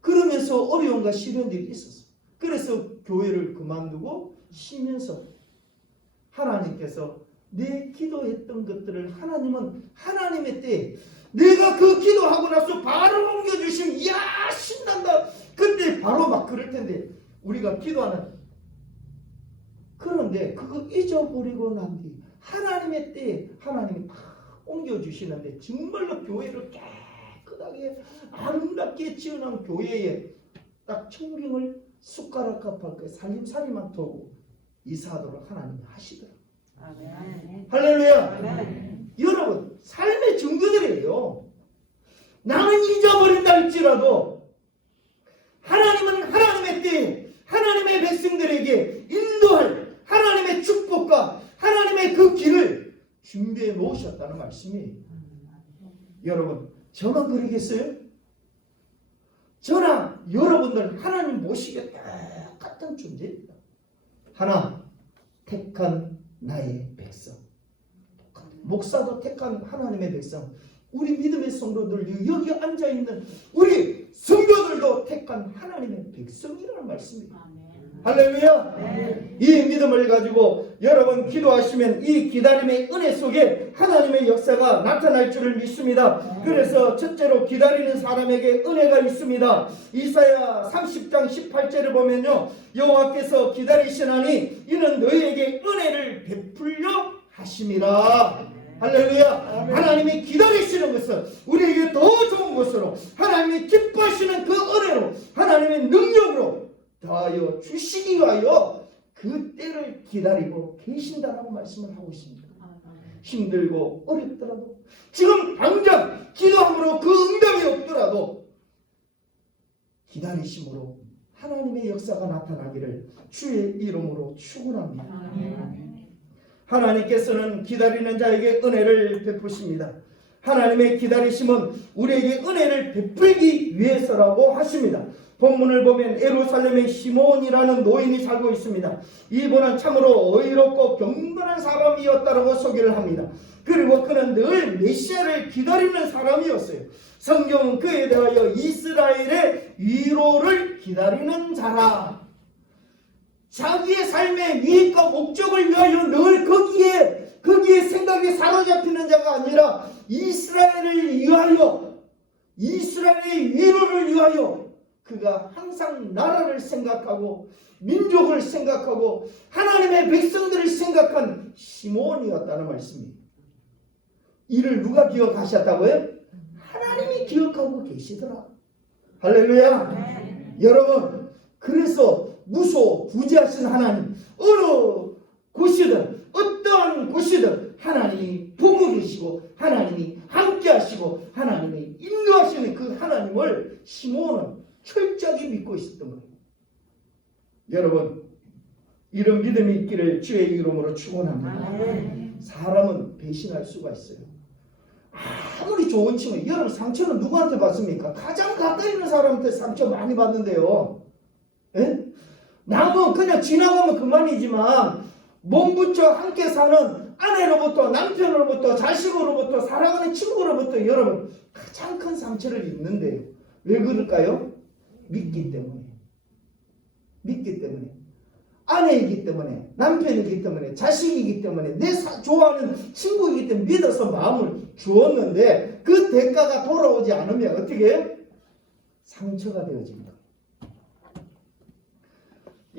그러면서 어려움과 시련들이 있었어요. 그래서 교회를 그만두고 쉬면서 하나님께서 내 기도했던 것들을 하나님은 하나님의 때에 내가 그 기도하고 나서 바로 옮겨주시면 이야 신난다. 그때 바로 막 그럴 텐데 우리가 기도하는 그런데 그거 잊어버리고 난 뒤 하나님의 때에 하나님이 다 옮겨주시는데 정말로 교회를 깨끗하게 아름답게 지어놓은 교회에 딱 청빙을 숟가락과 밥그 살림살이만 두고 이사하도록 하나님이 하시더라고요. 아멘. 할렐루야. 아멘. 여러분 삶의 증거들이에요. 나는 잊어버린다 할지라도 하나님은 하나님의 때에 하나님의 백성들에게 인도할 하나님의 축복과 하나님의 그 길을 준비해 놓으셨다는 말씀이에요. 여러분 저만 그러겠어요? 저나 여러분들 하나님 모시게 똑같은 존재입니다. 하나 택한 나의 백성, 목사도 택한 하나님의 백성, 우리 믿음의 성도들 여기 앉아있는 우리 성도들도 택한 하나님의 백성이라는 말씀입니다. 할렐루야. 이 믿음을 가지고 여러분 기도하시면 이 기다림의 은혜 속에 하나님의 역사가 나타날 줄을 믿습니다. 그래서 첫째로 기다리는 사람에게 은혜가 있습니다. 이사야 30장 18절을 보면요, 여호와께서 기다리시나니 이는 너희에게 은혜를 베풀려 하심이라. 할렐루야. 하나님이 기다리시는 것은 우리에게 더 좋은 것으로 하나님이 기뻐하시는 그 은혜로 하나님의 능력으로 더하여 주시기 위하여 그 때를 기다리고 계신다라고 말씀을 하고 있습니다. 힘들고 어렵더라도 지금 당장 기도함으로 그 응답이 없더라도 기다리심으로 하나님의 역사가 나타나기를 주의 이름으로 축원합니다. 하나님께서는 기다리는 자에게 은혜를 베푸십니다. 하나님의 기다리심은 우리에게 은혜를 베풀기 위해서라고 하십니다. 본문을 보면 예루살렘에 시몬이라는 노인이 살고 있습니다. 이분은 참으로 의롭고 경건한 사람이었다라고 소개를 합니다. 그리고 그는 늘 메시아를 기다리는 사람이었어요. 성경은 그에 대하여 이스라엘의 위로를 기다리는 자라. 자기의 삶의 유익과 목적을 위하여 늘 거기에 생각이 사로잡히는 자가 아니라 이스라엘을 위하여, 이스라엘의 위로를 위하여 그가 항상 나라를 생각하고 민족을 생각하고 하나님의 백성들을 생각한 시몬이었다는 말씀입니다. 이를 누가 기억하셨다고요? 하나님이 기억하고 계시더라. 할렐루야. 여러분, 그래서 무소 부지하신 하나님, 어느 곳이든 어떠한 곳이든 하나님이 보고 계시고 하나님이 함께 하시고 하나님이 인도하시는 그 하나님을 시몬은 철저하게 믿고 있었던 거예요. 여러분, 이런 믿음이 있기를 주의 이름으로 축원합니다. 사람은 배신할 수가 있어요. 아무리 좋은 친구, 여러분 상처는 누구한테 받습니까? 가장 가까이 있는 사람한테 상처 많이 받는데요. 예? 남은 그냥 지나가면 그만이지만 몸부쳐 함께 사는 아내로부터 남편으로부터 자식으로부터 사랑하는 친구로부터 여러분 가장 큰 상처를 입는데요. 왜 그럴까요? 믿기 때문에. 믿기 때문에. 아내이기 때문에, 남편이기 때문에, 자식이기 때문에, 내 좋아하는 친구이기 때문에 믿어서 마음을 주었는데 그 대가가 돌아오지 않으면 어떻게 해요? 상처가 되어집니다.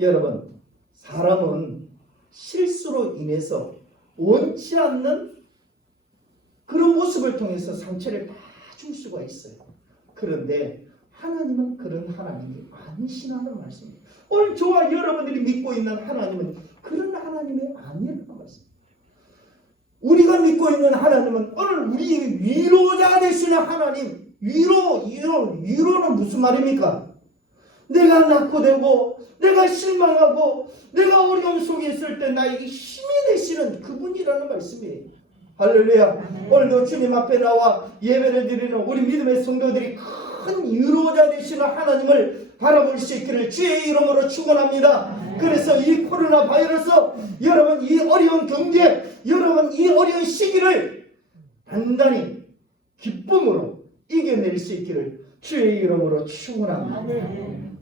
여러분, 사람은 실수로 인해서 원치 않는 그런 모습을 통해서 상처를 다 줄 수가 있어요. 그런데 하나님은 그런 하나님이 아니시라는 말씀입니다. 오늘 저와 여러분들이 믿고 있는 하나님은 그런 하나님이 아니라는 말씀입니다. 우리가 믿고 있는 하나님은 오늘 우리의 위로자 되시는 하나님. 위로는 무슨 말입니까? 내가 낙고되고 내가 실망하고 내가 어려움 속에 있을 때 나에게 힘이 되시는 그분이라는 말씀이에요. 할렐루야. 오늘도 주님 앞에 나와 예배를 드리는 우리 믿음의 성도들이 큰 위로자 되시는 하나님을 바라볼 수 있기를 주의 이름으로 축원합니다. 그래서 이 코로나 바이러스, 여러분 이 어려운 경제, 여러분 이 어려운 시기를 단단히 기쁨으로 이겨낼 수 있기를 주의 이름으로 축원합니다.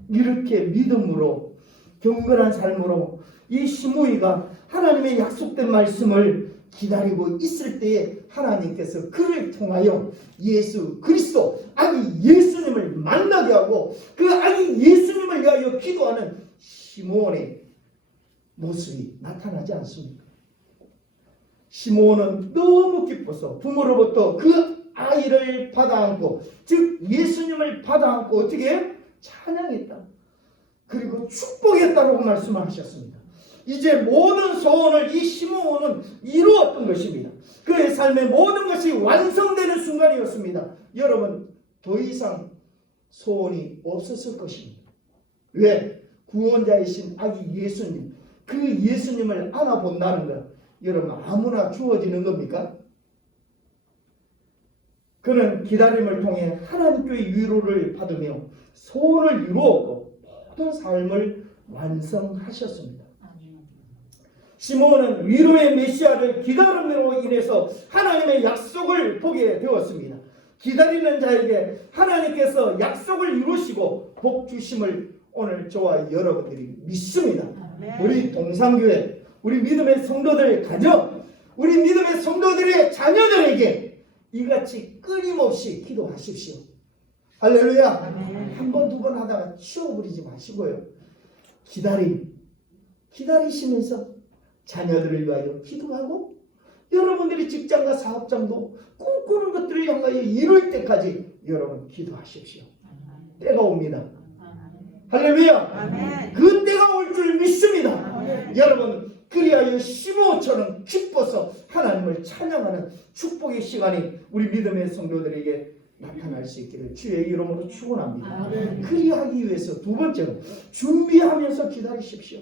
이렇게 믿음으로 경건한 삶으로 이 시므이가 하나님의 약속된 말씀을 기다리고 있을 때에 하나님께서 그를 통하여 예수 그리스도 아기 예수님을 만나게 하고 그 아기 예수님을 위하여 기도하는 시므온의 모습이 나타나지 않습니까? 시므온은 너무 기뻐서 부모로부터 그 아이를 받아안고 즉 예수님을 받아안고 어떻게 찬양했다. 그리고 축복했다라고 말씀을 하셨습니다. 이제 모든 소원을 이 시므온은 이루었던 것입니다. 그의 삶의 모든 것이 완성되는 순간이었습니다. 여러분 더 이상 소원이 없었을 것입니다. 왜? 구원자이신 아기 예수님, 그 예수님을 안아본다는 것 여러분 아무나 주어지는 겁니까? 그는 기다림을 통해 하나님께의 위로를 받으며 소원을 이루었고 모든 삶을 완성하셨습니다. 시므온은 위로의 메시아를 기다림으로 인해서 하나님의 약속을 보게 되었습니다. 기다리는 자에게 하나님께서 약속을 이루시고 복 주심을 오늘 저와 여러분들이 믿습니다. 우리 동산교회, 우리 믿음의 성도들 가정, 우리 믿음의 성도들의 자녀들에게 이같이 끊임없이 기도하십시오. 할렐루야. 한 번, 두 번 하다가 치워버리지 마시고요. 기다리시면서 자녀들을 위하여 기도하고 여러분들이 직장과 사업장도 꿈꾸는 것들을 향하여 이룰 때까지 여러분 기도하십시오. 때가 옵니다. 할렐루야. 그 때가 올 줄 믿습니다. 여러분 그리하여 시므온처럼 기뻐서 하나님을 찬양하는 축복의 시간이 우리 믿음의 성도들에게 나타날 수 있기를 주의 이름으로 축원합니다. 그리하기 위해서 두 번째로 준비하면서 기다리십시오.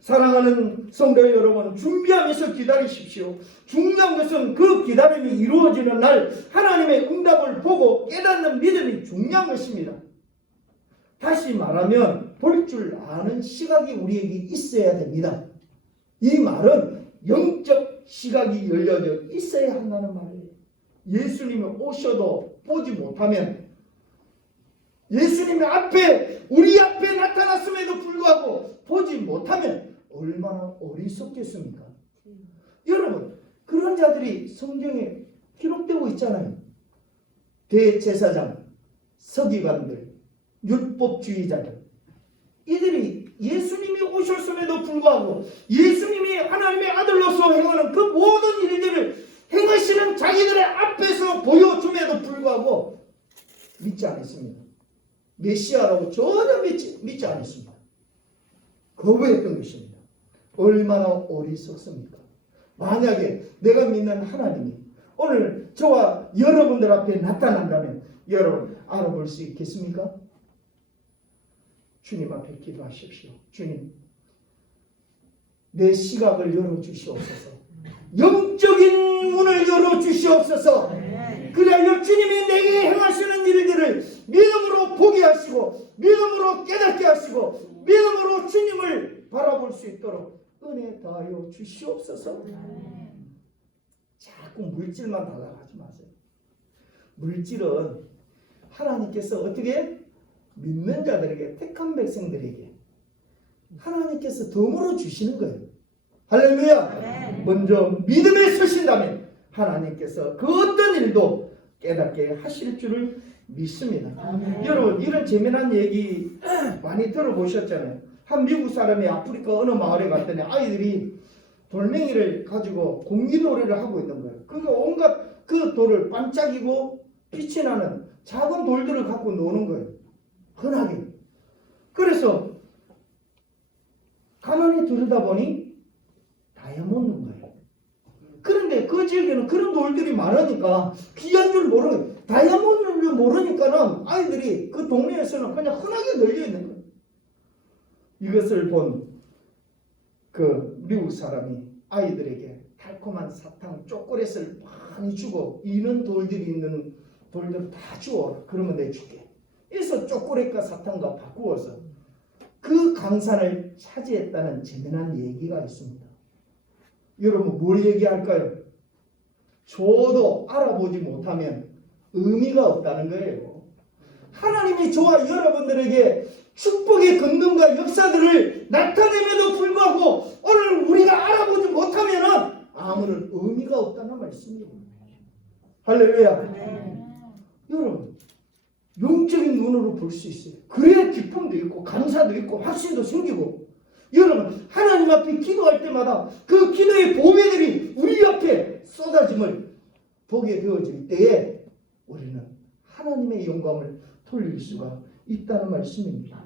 사랑하는 성도 여러분, 준비하면서 기다리십시오. 중요한 것은 그 기다림이 이루어지는 날 하나님의 응답을 보고 깨닫는 믿음이 중요한 것입니다. 다시 말하면 볼 줄 아는 시각이 우리에게 있어야 됩니다. 이 말은 영적 시각이 열려져 있어야 한다는 말이에요. 예수님이 오셔도 보지 못하면, 예수님의 앞에 우리 앞에 나타났음에도 불구하고 보지 못하면 얼마나 어리석겠습니까? 여러분 그런 자들이 성경에 기록되고 있잖아요. 대제사장, 서기관들, 율법주의자들, 이들이 예수님이 오셨음에도 불구하고 예수님이 하나님의 아들로서 행하는 그 모든 일들을 행하시는 자기들의 앞에서 보여줌에도 불구하고 믿지 않았습니다. 메시아라고 전혀 믿지 않았습니다. 거부했던 것입니다. 얼마나 어리석습니까? 만약에 내가 믿는 하나님이 오늘 저와 여러분들 앞에 나타난다면 여러분 알아볼 수 있겠습니까? 주님 앞에 기도하십시오. 주님, 내 시각을 열어주시옵소서. 영적인 문을 열어주시옵소서. 그래야 주님이 내게 행하시는 일들을 믿음으로 보게 하시고 믿음으로 깨닫게 하시고 믿음으로 주님을 바라볼 수 있도록 은혜 다하여 주시옵소서. 자꾸 물질만 달라고 하지 마세요. 물질은 하나님께서 어떻게 믿는 자들에게, 택한 백성들에게 하나님께서 덤으로 주시는 거예요. 할렐루야. 먼저 믿음에 서신다면 하나님께서 그 어떤 일도 깨닫게 하실 줄을 믿습니다. 여러분 이런 재미난 얘기 많이 들어보셨잖아요. 한 미국 사람이 아프리카 어느 마을에 갔더니 아이들이 돌멩이를 가지고 공기놀이를 하고 있는 거예요. 그러니까 온갖 그 돌을 반짝이고 빛이 나는 작은 돌들을 갖고 노는 거예요. 흔하게. 그래서 가만히 들여다보니 다이아몬드인 거예요. 그런데 그런데 그 지역에는 그런 돌들이 많으니까 귀한 줄 모르는, 다이아몬드를 모르니까는 아이들이 그 동네에서는 그냥 흔하게 널려 있는 거예요. 이것을 본 그 미국 사람이 아이들에게 달콤한 사탕, 초콜릿을 많이 주고, 이런 돌들이 있는 돌들을 다 주어라. 그러면 내가 줄게. 그래서 초콜릿과 사탕과 바꾸어서 그 강산을 차지했다는 재미난 얘기가 있습니다. 여러분 뭘 얘기할까요? 저도 알아보지 못하면 의미가 없다는 거예요. 하나님이 저와 여러분들에게 축복의 근동과 역사들을 나타내면도 불구하고 오늘 우리가 알아보지 못하면 아무런 의미가 없다는 말씀이에요. 할렐루야. 여러분 영적인 눈으로 볼 수 있어요. 그래야 기쁨도 있고 감사도 있고 확신도 생기고, 여러분 하나님 앞에 기도할 때마다 그 기도의 보배들이 우리 앞에 쏟아짐을 보게 되어질 때에 우리는 하나님의 영광을 돌릴 수가 있다는 말씀입니다.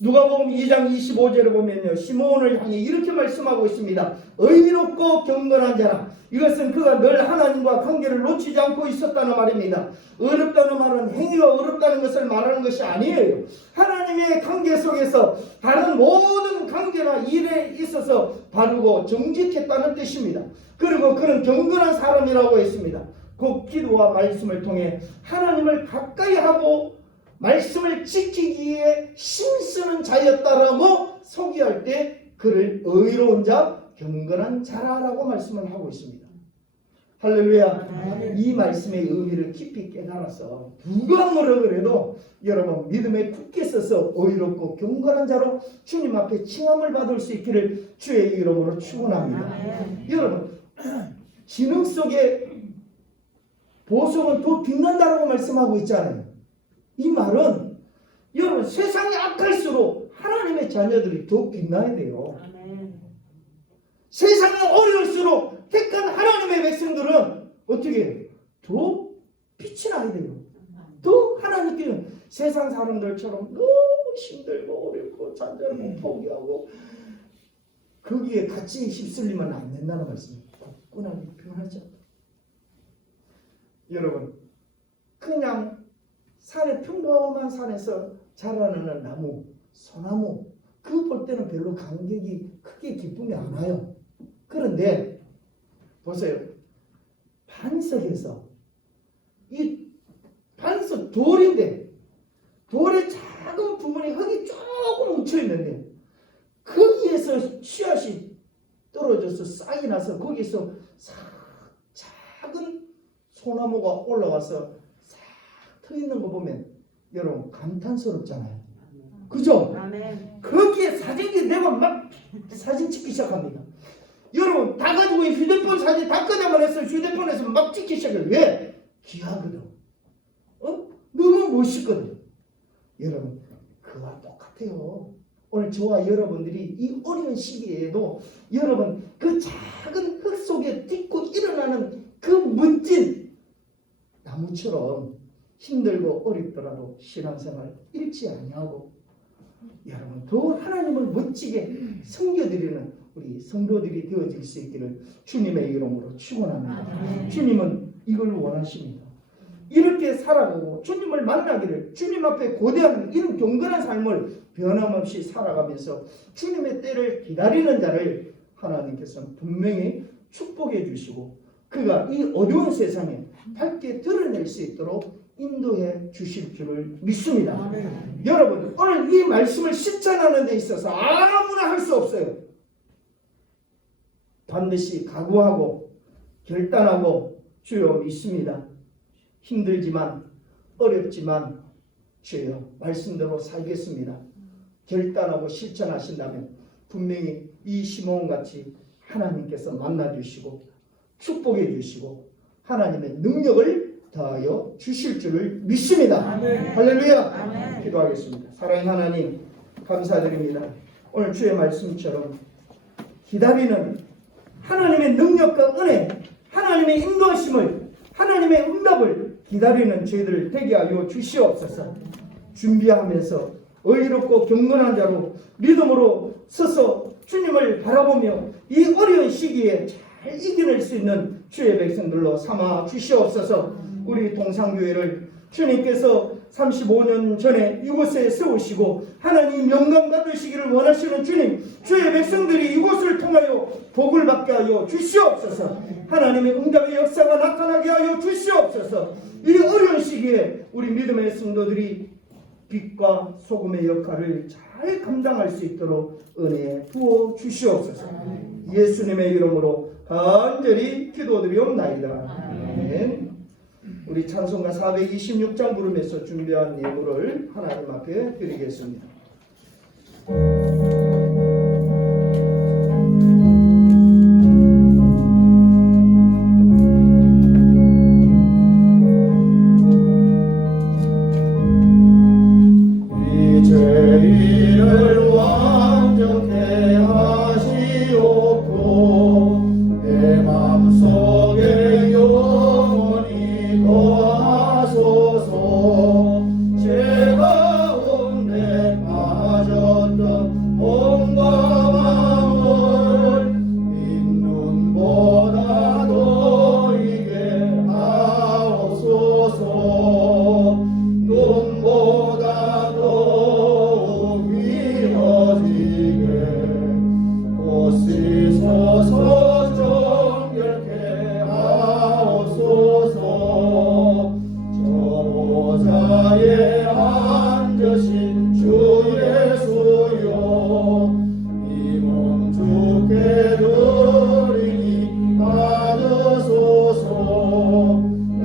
누가복음 2장 25절을 보면요, 시몬을 향해 이렇게 말씀하고 있습니다. 의롭고 경건한 자라. 이것은 그가 늘 하나님과 관계를 놓치지 않고 있었다는 말입니다. 어렵다는 말은 행위가 어렵다는 것을 말하는 것이 아니에요. 하나님의 관계 속에서 다른 모든 관계나 일에 있어서 바르고 정직했다는 뜻입니다. 그리고 그는 경건한 사람이라고 했습니다. 그 기도와 말씀을 통해 하나님을 가까이 하고 말씀을 지키기에 힘쓰는 자였다라고 소개할 때 그를 의로운 자, 경건한 자라라고 말씀을 하고 있습니다. 할렐루야. 이 말씀의 의미를 깊이 깨달아서 누가 뭐라 그래도 여러분 믿음에 굳게 서서 의롭고 경건한 자로 주님 앞에 칭함을 받을 수 있기를 주의 이름으로 축원합니다. 여러분 진흙 속에 보석은 더 빛난다라고 말씀하고 있잖아요. 이 말은 여러분 세상이 악할수록 하나님의 자녀들이 더 빛나야 돼요. 세상이 어려울수록 택한 하나님의 백성들은 어떻게 해요? 더 빛이 나야 돼요. 더 하나님께 세상 사람들처럼 너무 힘들고 어렵고 잔잔하고 포기하고 거기에 같이 휩쓸리면 안 된다는 말씀입니다. 굳건하게 변하지 않다. 여러분 그냥 산에 평범한 산에서 자라나는 나무, 소나무 그거 볼 때는 별로 감격이 크게 기쁨이 안 와요. 그런데 보세요. 반석에서 이 반석 돌인데 돌에 작은 부분에 흙이 조금 묻혀 있는데 거기에서 씨앗이 떨어져서 싹이 나서 거기서 작은 소나무가 올라와서 싹 터 있는 거 보면 여러분 감탄스럽잖아요. 그죠? 거기에 사진이 되면 막 사진 찍기 시작합니다. 여러분 다 가지고 휴대폰 사진 다 꺼내만 해서 휴대폰에서 막 찍기 시작해요. 왜? 귀하거든. 너무 멋있거든. 여러분 그와 똑같아요. 오늘 저와 여러분들이 이 어려운 시기에도 여러분 그 작은 흙 속에 딛고 일어나는 그 멋진 나무처럼 힘들고 어렵더라도 신앙생활 잃지 아니하고 여러분 더 하나님을 멋지게 섬겨드리는 우리 성도들이 되어질 수 있기를 주님의 이름으로 축원합니다. 주님은 이걸 원하십니다. 이렇게 살아가고 주님을 만나기를 주님 앞에 고대하는 이런 경건한 삶을 변함없이 살아가면서 주님의 때를 기다리는 자를 하나님께서는 분명히 축복해 주시고 그가 이 어려운 세상에 밝게 드러낼 수 있도록 인도해 주실 줄을 믿습니다. 여러분 오늘 이 말씀을 실천하는 데 있어서 아무나 할 수 없어요. 반드시 각오하고 결단하고 주여 믿습니다. 힘들지만 어렵지만 주여 말씀대로 살겠습니다. 결단하고 실천하신다면 분명히 이 시몬같이 하나님께서 만나주시고 축복해 주시고 하나님의 능력을 더하여 주실 줄을 믿습니다. 할렐루야. 기도하겠습니다. 사랑의 하나님 감사드립니다. 오늘 주의 말씀처럼 기다리는 하나님의 능력과 은혜, 하나님의 인도하심을, 하나님의 응답을 기다리는 저희들 되게 하여 주시옵소서. 준비하면서 의롭고 경건한 자로 믿음으로 서서 주님을 바라보며 이 어려운 시기에 잘 이겨낼 수 있는 주의 백성들로 삼아 주시옵소서. 우리 동상교회를 주님께서 35년 전에 이곳에 세우시고 하나님 영광 받으시기를 원하시는 주님, 주의 백성들이 이곳을 통하여 복을 받게 하여 주시옵소서. 하나님의 응답의 역사가 나타나게 하여 주시옵소서. 이 어려운 시기에 우리 믿음의 성도들이 빛과 소금의 역할을 잘 감당할 수 있도록 은혜 부어 주시옵소서. 예수님의 이름으로 간절히 기도드리옵나이다. 아멘. 우리 찬송가 426장 부르면서 준비한 예물을 하나님 앞에 드리겠습니다. 이 죄인을 완전케 하시옵고 내 맘속에 영원히 거하소서. 죄 가운데 빠졌던 몸과 마음을 빈눈보다도 이게 하옵소서. 눈보다도 위어지게 꽃이소서 정결케 하옵소서. 저 보좌에 앉으신 주 예수여, 이 몸 주께 드리니 받으소서. 내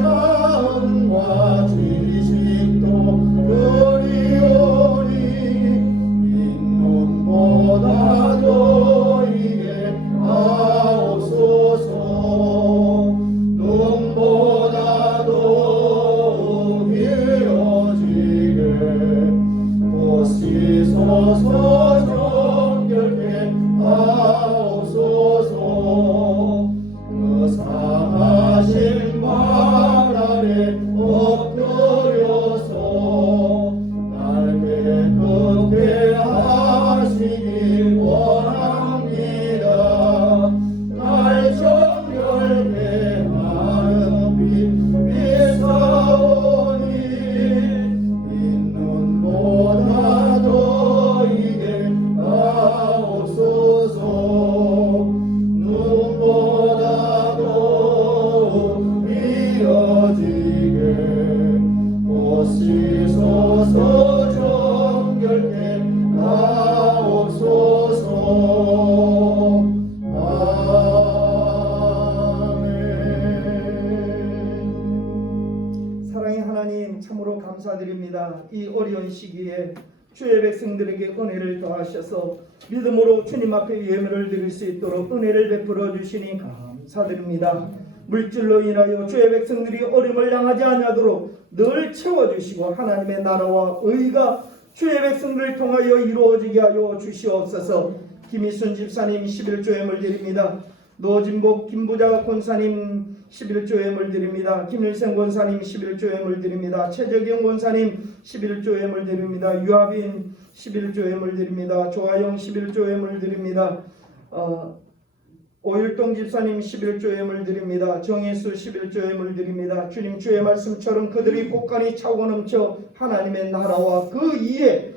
마음과 지식도 그리오니 빈눈보다도 이게 하옵소서. 눈보다도 위어지게 꽃이소서 정결케 하옵소서. 그 상하신 말 아래 엎드려서 날 깨끗게 하시길 원합니다. 날 정결케 하는 빛 비사오니 빈눈보다도 이게 하옵소서. 눈보다도 위어지게 꽃이소서 정결케 하옵소서. 아멘. 사랑의 하나님, 참으로 감사드립니다. 이 어려운 시기에 주의 백성들에게 은혜를 더하셔서 믿음으로 주님 앞에 예물을 드릴 수 있도록 은혜를 베풀어 주시니 감사드립니다. 물질로 인하여 주의 백성들이 어려움을 당하지 않도록 늘 채워주시고 하나님의 나라와 의가 주의 백성들을 통하여 이루어지게 하여 주시옵소서. 김희순 집사님 11조 예물 드립니다. 노진복 김부자 권사님 11조 예물 드립니다. 김일생 권사님 11조 예물 드립니다. 최재경 권사님 11조 예물 드립니다. 유아빈 11조 예물 드립니다. 조아영 11조 예물 드립니다. 오일동 집사님 11조 예물 드립니다. 정예수 11조 예물 드립니다. 주님, 주의 말씀처럼 그들이 곳간이 차고 넘쳐 하나님의 나라와 그 일에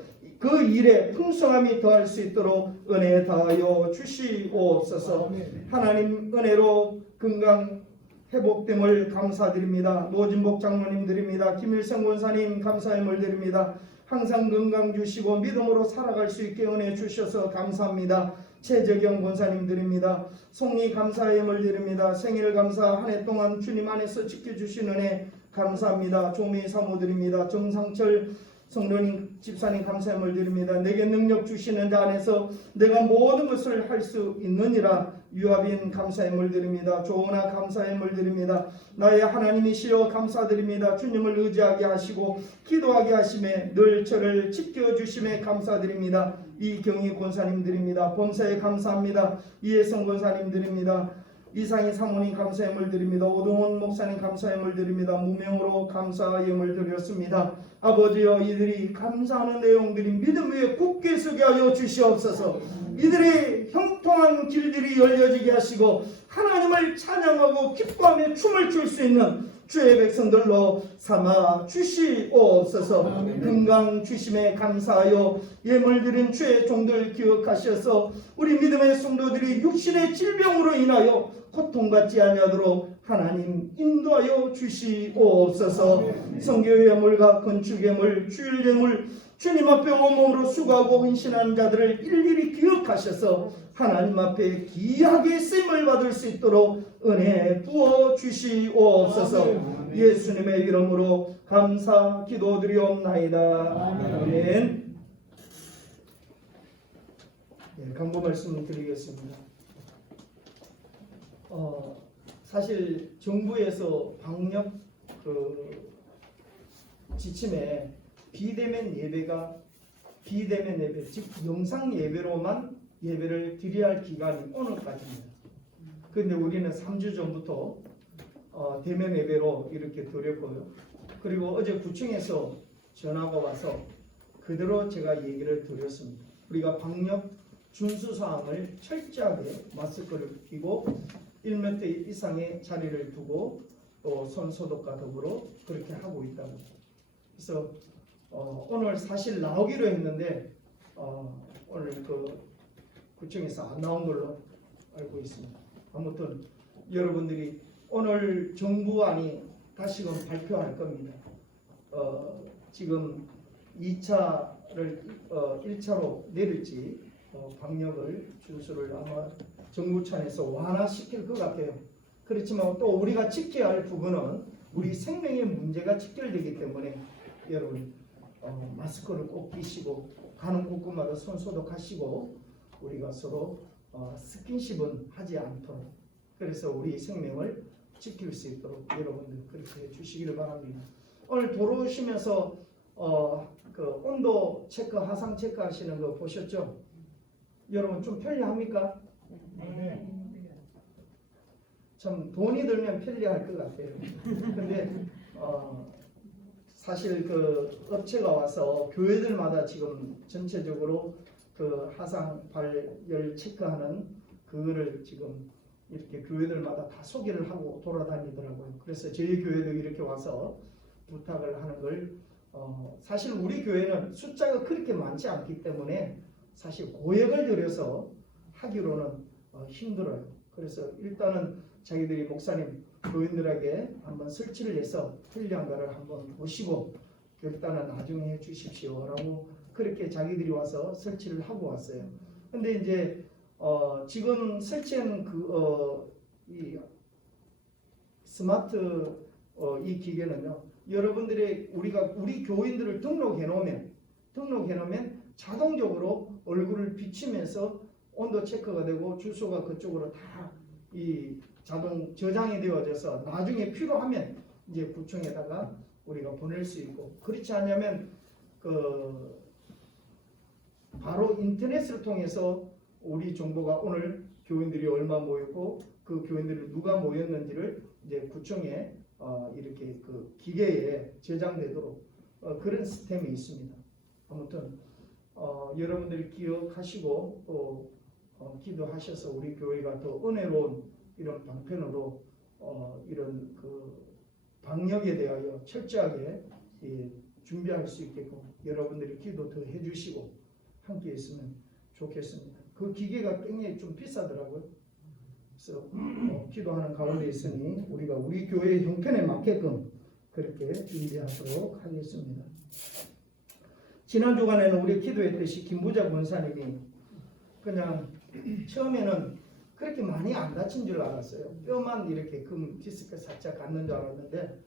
풍성함이 더할 수 있도록 은혜 다하여 주시옵소서. 하나님 은혜로 건강 회복됨을 감사드립니다. 노진복 장로님 드립니다. 김일성 권사님 감사함을 드립니다. 항상 건강 주시고 믿음으로 살아갈 수 있게 은혜 주셔서 감사합니다. 최재경 권사님 드립니다. 송리 감사함을 드립니다. 생일 감사 한 해 동안 주님 안에서 지켜주신 은혜 감사합니다. 조미 사모 드립니다. 정상철 성도님 집사님 감사함을 드립니다. 내게 능력 주시는 자 안에서 내가 모든 것을 할 수 있느니라. 유아빈 감사함을 드립니다. 조은아 감사함을 드립니다. 나의 하나님이시여 감사드립니다. 주님을 의지하게 하시고 기도하게 하심에 늘 저를 지켜주심에 감사드립니다. 이경희 권사님 드립니다. 범사에 감사합니다. 이혜성 권사님 드립니다. 이상희 사모님 감사함을 드립니다. 오동원 목사님 감사함을 드립니다. 무명으로 감사함을 드렸습니다. 아버지여, 이들이 감사하는 내용들이 믿음 위에 굳게 서게 하여 주시옵소서. 이들의 형통한 길들이 열려지게 하시고 하나님을 찬양하고 기뻐하며 춤을 출 수 있는 주의 백성들로 삼아 주시옵소서. 건강 주심에 감사하여 예물 드린 주의 종들 기억하셔서 우리 믿음의 성도들이 육신의 질병으로 인하여 고통받지 아니하도록 하나님 인도하여 주시옵소서. 성교 예물과 건축 예물, 주일 예물 주님 앞에 온몸으로 수고하고 헌신하는 자들을 일일이 기억하셔서 하나님 앞에 귀하게 쓰임을 받을 수 있도록 은혜 부어 주시옵소서. 예수님의 이름으로 감사 기도드리옵나이다. 아멘. 네, 강구 말씀 드리겠습니다. 사실 정부에서 방역 지침에 비대면 예배, 즉 영상 예배로만 예배를 드려야 할 기간이 오늘까지입니다. 그런데 우리는 3주 전부터 대면 예배로 이렇게 드렸고요. 그리고 어제 구청에서 전화가 와서 그대로 제가 얘기를 드렸습니다. 우리가 방역 준수 사항을 철저하게 마스크를 끼고 1m 이상의 자리를 두고 또 손 소독과 더불어 그렇게 하고 있다고. 그래서 오늘 사실 나오기로 했는데 오늘 그 구청에서 안 나온 걸로 알고 있습니다. 아무튼 여러분들이 오늘 정부안이 다시금 발표할 겁니다. 지금 2차를 1차로 내릴지 방역을 준수를 아마 정부 차원에서 완화시킬 것 같아요. 그렇지만 또 우리가 지켜야 할 부분은 우리 생명의 문제가 직결되기 때문에 여러분 마스크를 꼭 끼시고 가는 곳곳마다 손 소독하시고 우리가 서로 스킨십은 하지 않도록, 그래서 우리 생명을 지킬 수 있도록 여러분들 그렇게 해주시기를 바랍니다. 오늘 돌아오시면서 그 온도 체크, 하상 체크 하시는 거 보셨죠? 여러분 좀 편리합니까? 네. 참 돈이 들면 편리할 것 같아요. 근데 사실 그 업체가 와서 교회들마다 지금 전체적으로 그 하상 발열 체크하는 그거를 지금 이렇게 교회들마다 다 소개를 하고 돌아다니더라고요. 그래서 저희 교회도 이렇게 와서 부탁을 하는 걸 사실 우리 교회는 숫자가 그렇게 많지 않기 때문에 사실 고액을 들여서 하기로는 힘들어요. 그래서 일단은 자기들이 목사님 교인들에게 한번 설치를 해서 편리한가를 한번 보시고 결단은 나중에 해 주십시오라고 그렇게 자기들이 와서 설치를 하고 왔어요. 근데 이제 지금 설치한 이 스마트 이 기계는요, 여러분들의 우리 교인들을 등록해 놓으면 자동적으로 얼굴을 비치면서 온도 체크가 되고 주소가 그쪽으로 다 이 자동 저장이 되어져서 나중에 필요하면 이제 구청에다가 우리가 보낼 수 있고, 그렇지 않으면 그 바로 인터넷을 통해서 우리 정보가 오늘 교인들이 얼마 모였고 그 교인들이 누가 모였는지를 이제 구청에 이렇게 그 기계에 저장되도록 그런 시스템이 있습니다. 아무튼 여러분들이 기억하시고 또 기도하셔서 우리 교회가 더 은혜로운 이런 방편으로 이런 그 방역에 대하여 철저하게 준비할 수 있게끔 여러분들이 기도 더 해주시고 함께 있으면 좋겠습니다. 그 기계가 굉장히 좀 비싸더라고요. 그래서 기도하는 가운데 있으니 우리가 우리 교회의 형편에 맞게끔 그렇게 준비하도록 하겠습니다. 지난 주간에는 우리 기도했듯이 김부자 권사님이 그냥 처음에는 그렇게 많이 안 다친 줄 알았어요. 뼈만 이렇게 금 디스크 살짝 갔는 줄 알았는데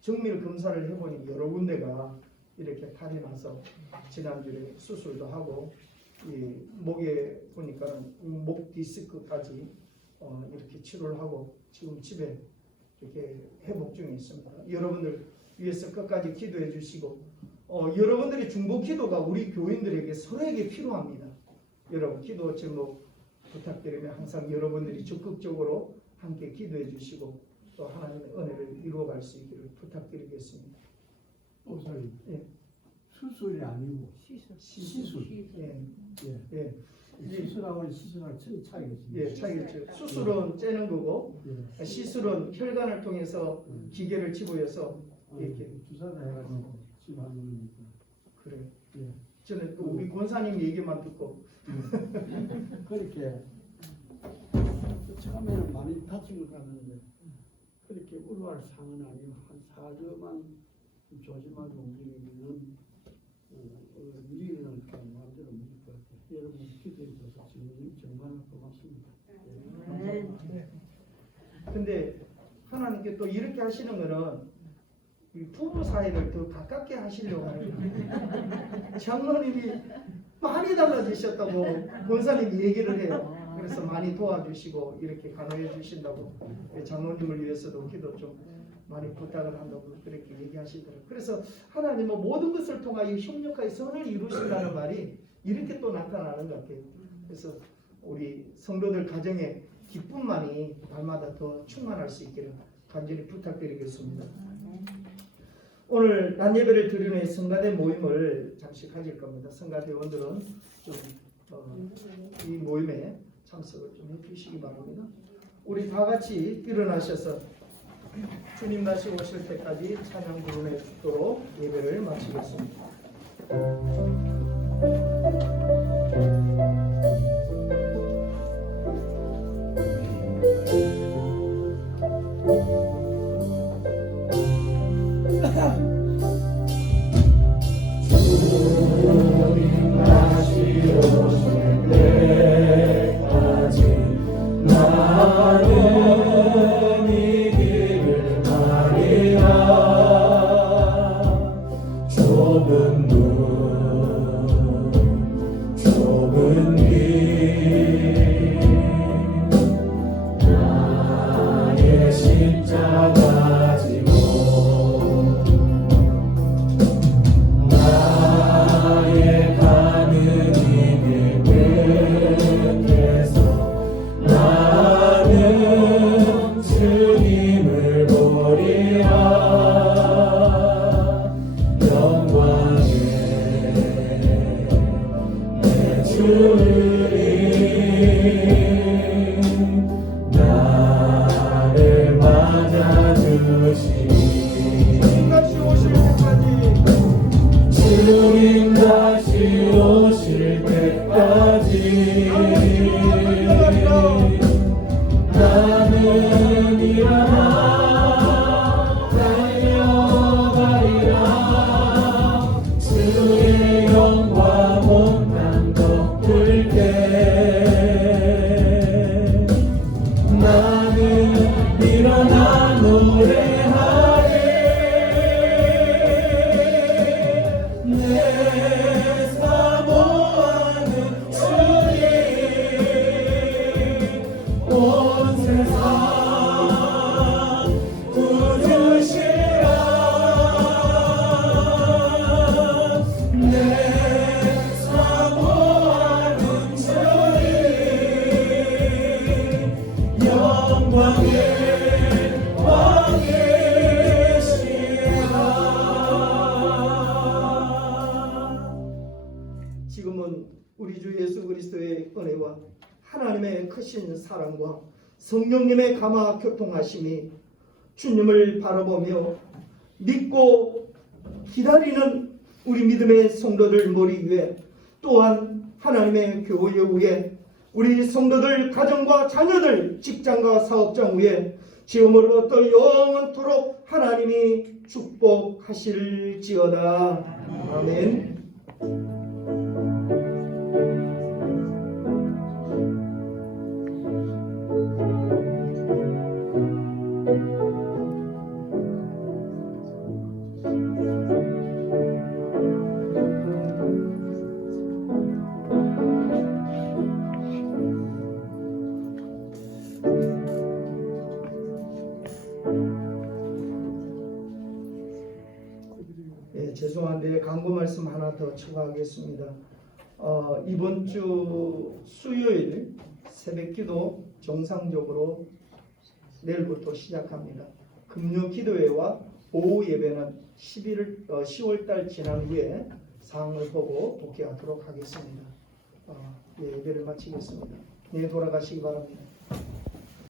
정밀 검사를 해보니 여러 군데가 이렇게 탈이 나서 지난주에 수술도 하고 이 목에 보니까 목 디스크까지 이렇게 치료를 하고 지금 집에 이렇게 회복 중에 있습니다. 여러분들 위해서 끝까지 기도해 주시고 여러분들의 중보 기도가 우리 교인들에게 서로에게 필요합니다. 여러분 기도 제목 부탁드리며 항상 여러분들이 적극적으로 함께 기도해 주시고 또 하나님의 은혜를 이루어갈 수 있기를 부탁드리겠습니다. 목사님, 예. 수술이 아니고 시술. 예. 예. 예. 시술하고 시술하고 차이가 있습니다. 예, 차이겠죠. 수술은 째는 거고 예. 시술은 혈관을 통해서 기계를 집어여서 이렇게. 주사를 해가지고 치료하는 거니까. 그래요. 예. 저는 또 우리 권사님 얘기만 듣고 그렇게 처음에는 많이 다치고 가는데 그렇게 우려할 상은 아니고 한 4주만 조심하게 움직이면은 움직이는 마음대로 움직일 것 같아요. 여러분 기도해 주셔서 지금 정말 고맙습니다. 근데 하나님께 또 이렇게 하시는 거는 이 부부 사이를 더 가깝게 하시려고 하는 거예요. 장로님이 많이 달라지셨다고 권사님이 얘기를 해요. 그래서 많이 도와주시고 이렇게 간호해 주신다고 장로님을 위해서도 기도 좀 많이 부탁을 한다고 그렇게 얘기하시더라고요. 그래서 하나님은 모든 것을 통하여 협력하여 선을 이루신다는 말이 이렇게 또 나타나는 것 같아요. 그래서 우리 성도들 가정에 기쁨만이 날마다 더 충만할 수 있기를 간절히 부탁드리겠습니다. 오늘 낮 예배를 드리는 후에 성가대 모임을 잠시 가질 겁니다. 성가대원들은 좀 이 모임에 참석을 좀 해주시기 바랍니다. 우리 다 같이 일어나셔서 주님 다시 오실 때까지 찬양 부르며 죽도록 예배를 마치겠습니다. 주님 다시 오실 때까지 나는 일어나 달려가리라. 주의 영광 온 땅 덮을 때 나는 일어나 노래하리. 내 사모하는 주님 온 세상 구주시라. 내 사모하는 주님 영광의 지금은 우리 주 예수 그리스도의 은혜와 하나님의 크신 사랑과 성령님의 감화 교통하심이 주님을 바라보며 믿고 기다리는 우리 믿음의 성도들 머리 위에 또한 하나님의 교회 위에 우리 성도들 가정과 자녀들 직장과 사업장 위에 지금으로부터 영원토록 하나님이 축복하실지어다. 아멘. 죄송한데 광고 말씀 하나 더 추가하겠습니다. 이번 주 수요일 새벽기도 정상적으로 내일부터 시작합니다. 금요 기도회와 오후 예배는 10월달 지난 후에 상황을 보고 복귀하도록 하겠습니다. 예배를 마치겠습니다. 네, 돌아가시기 바랍니다.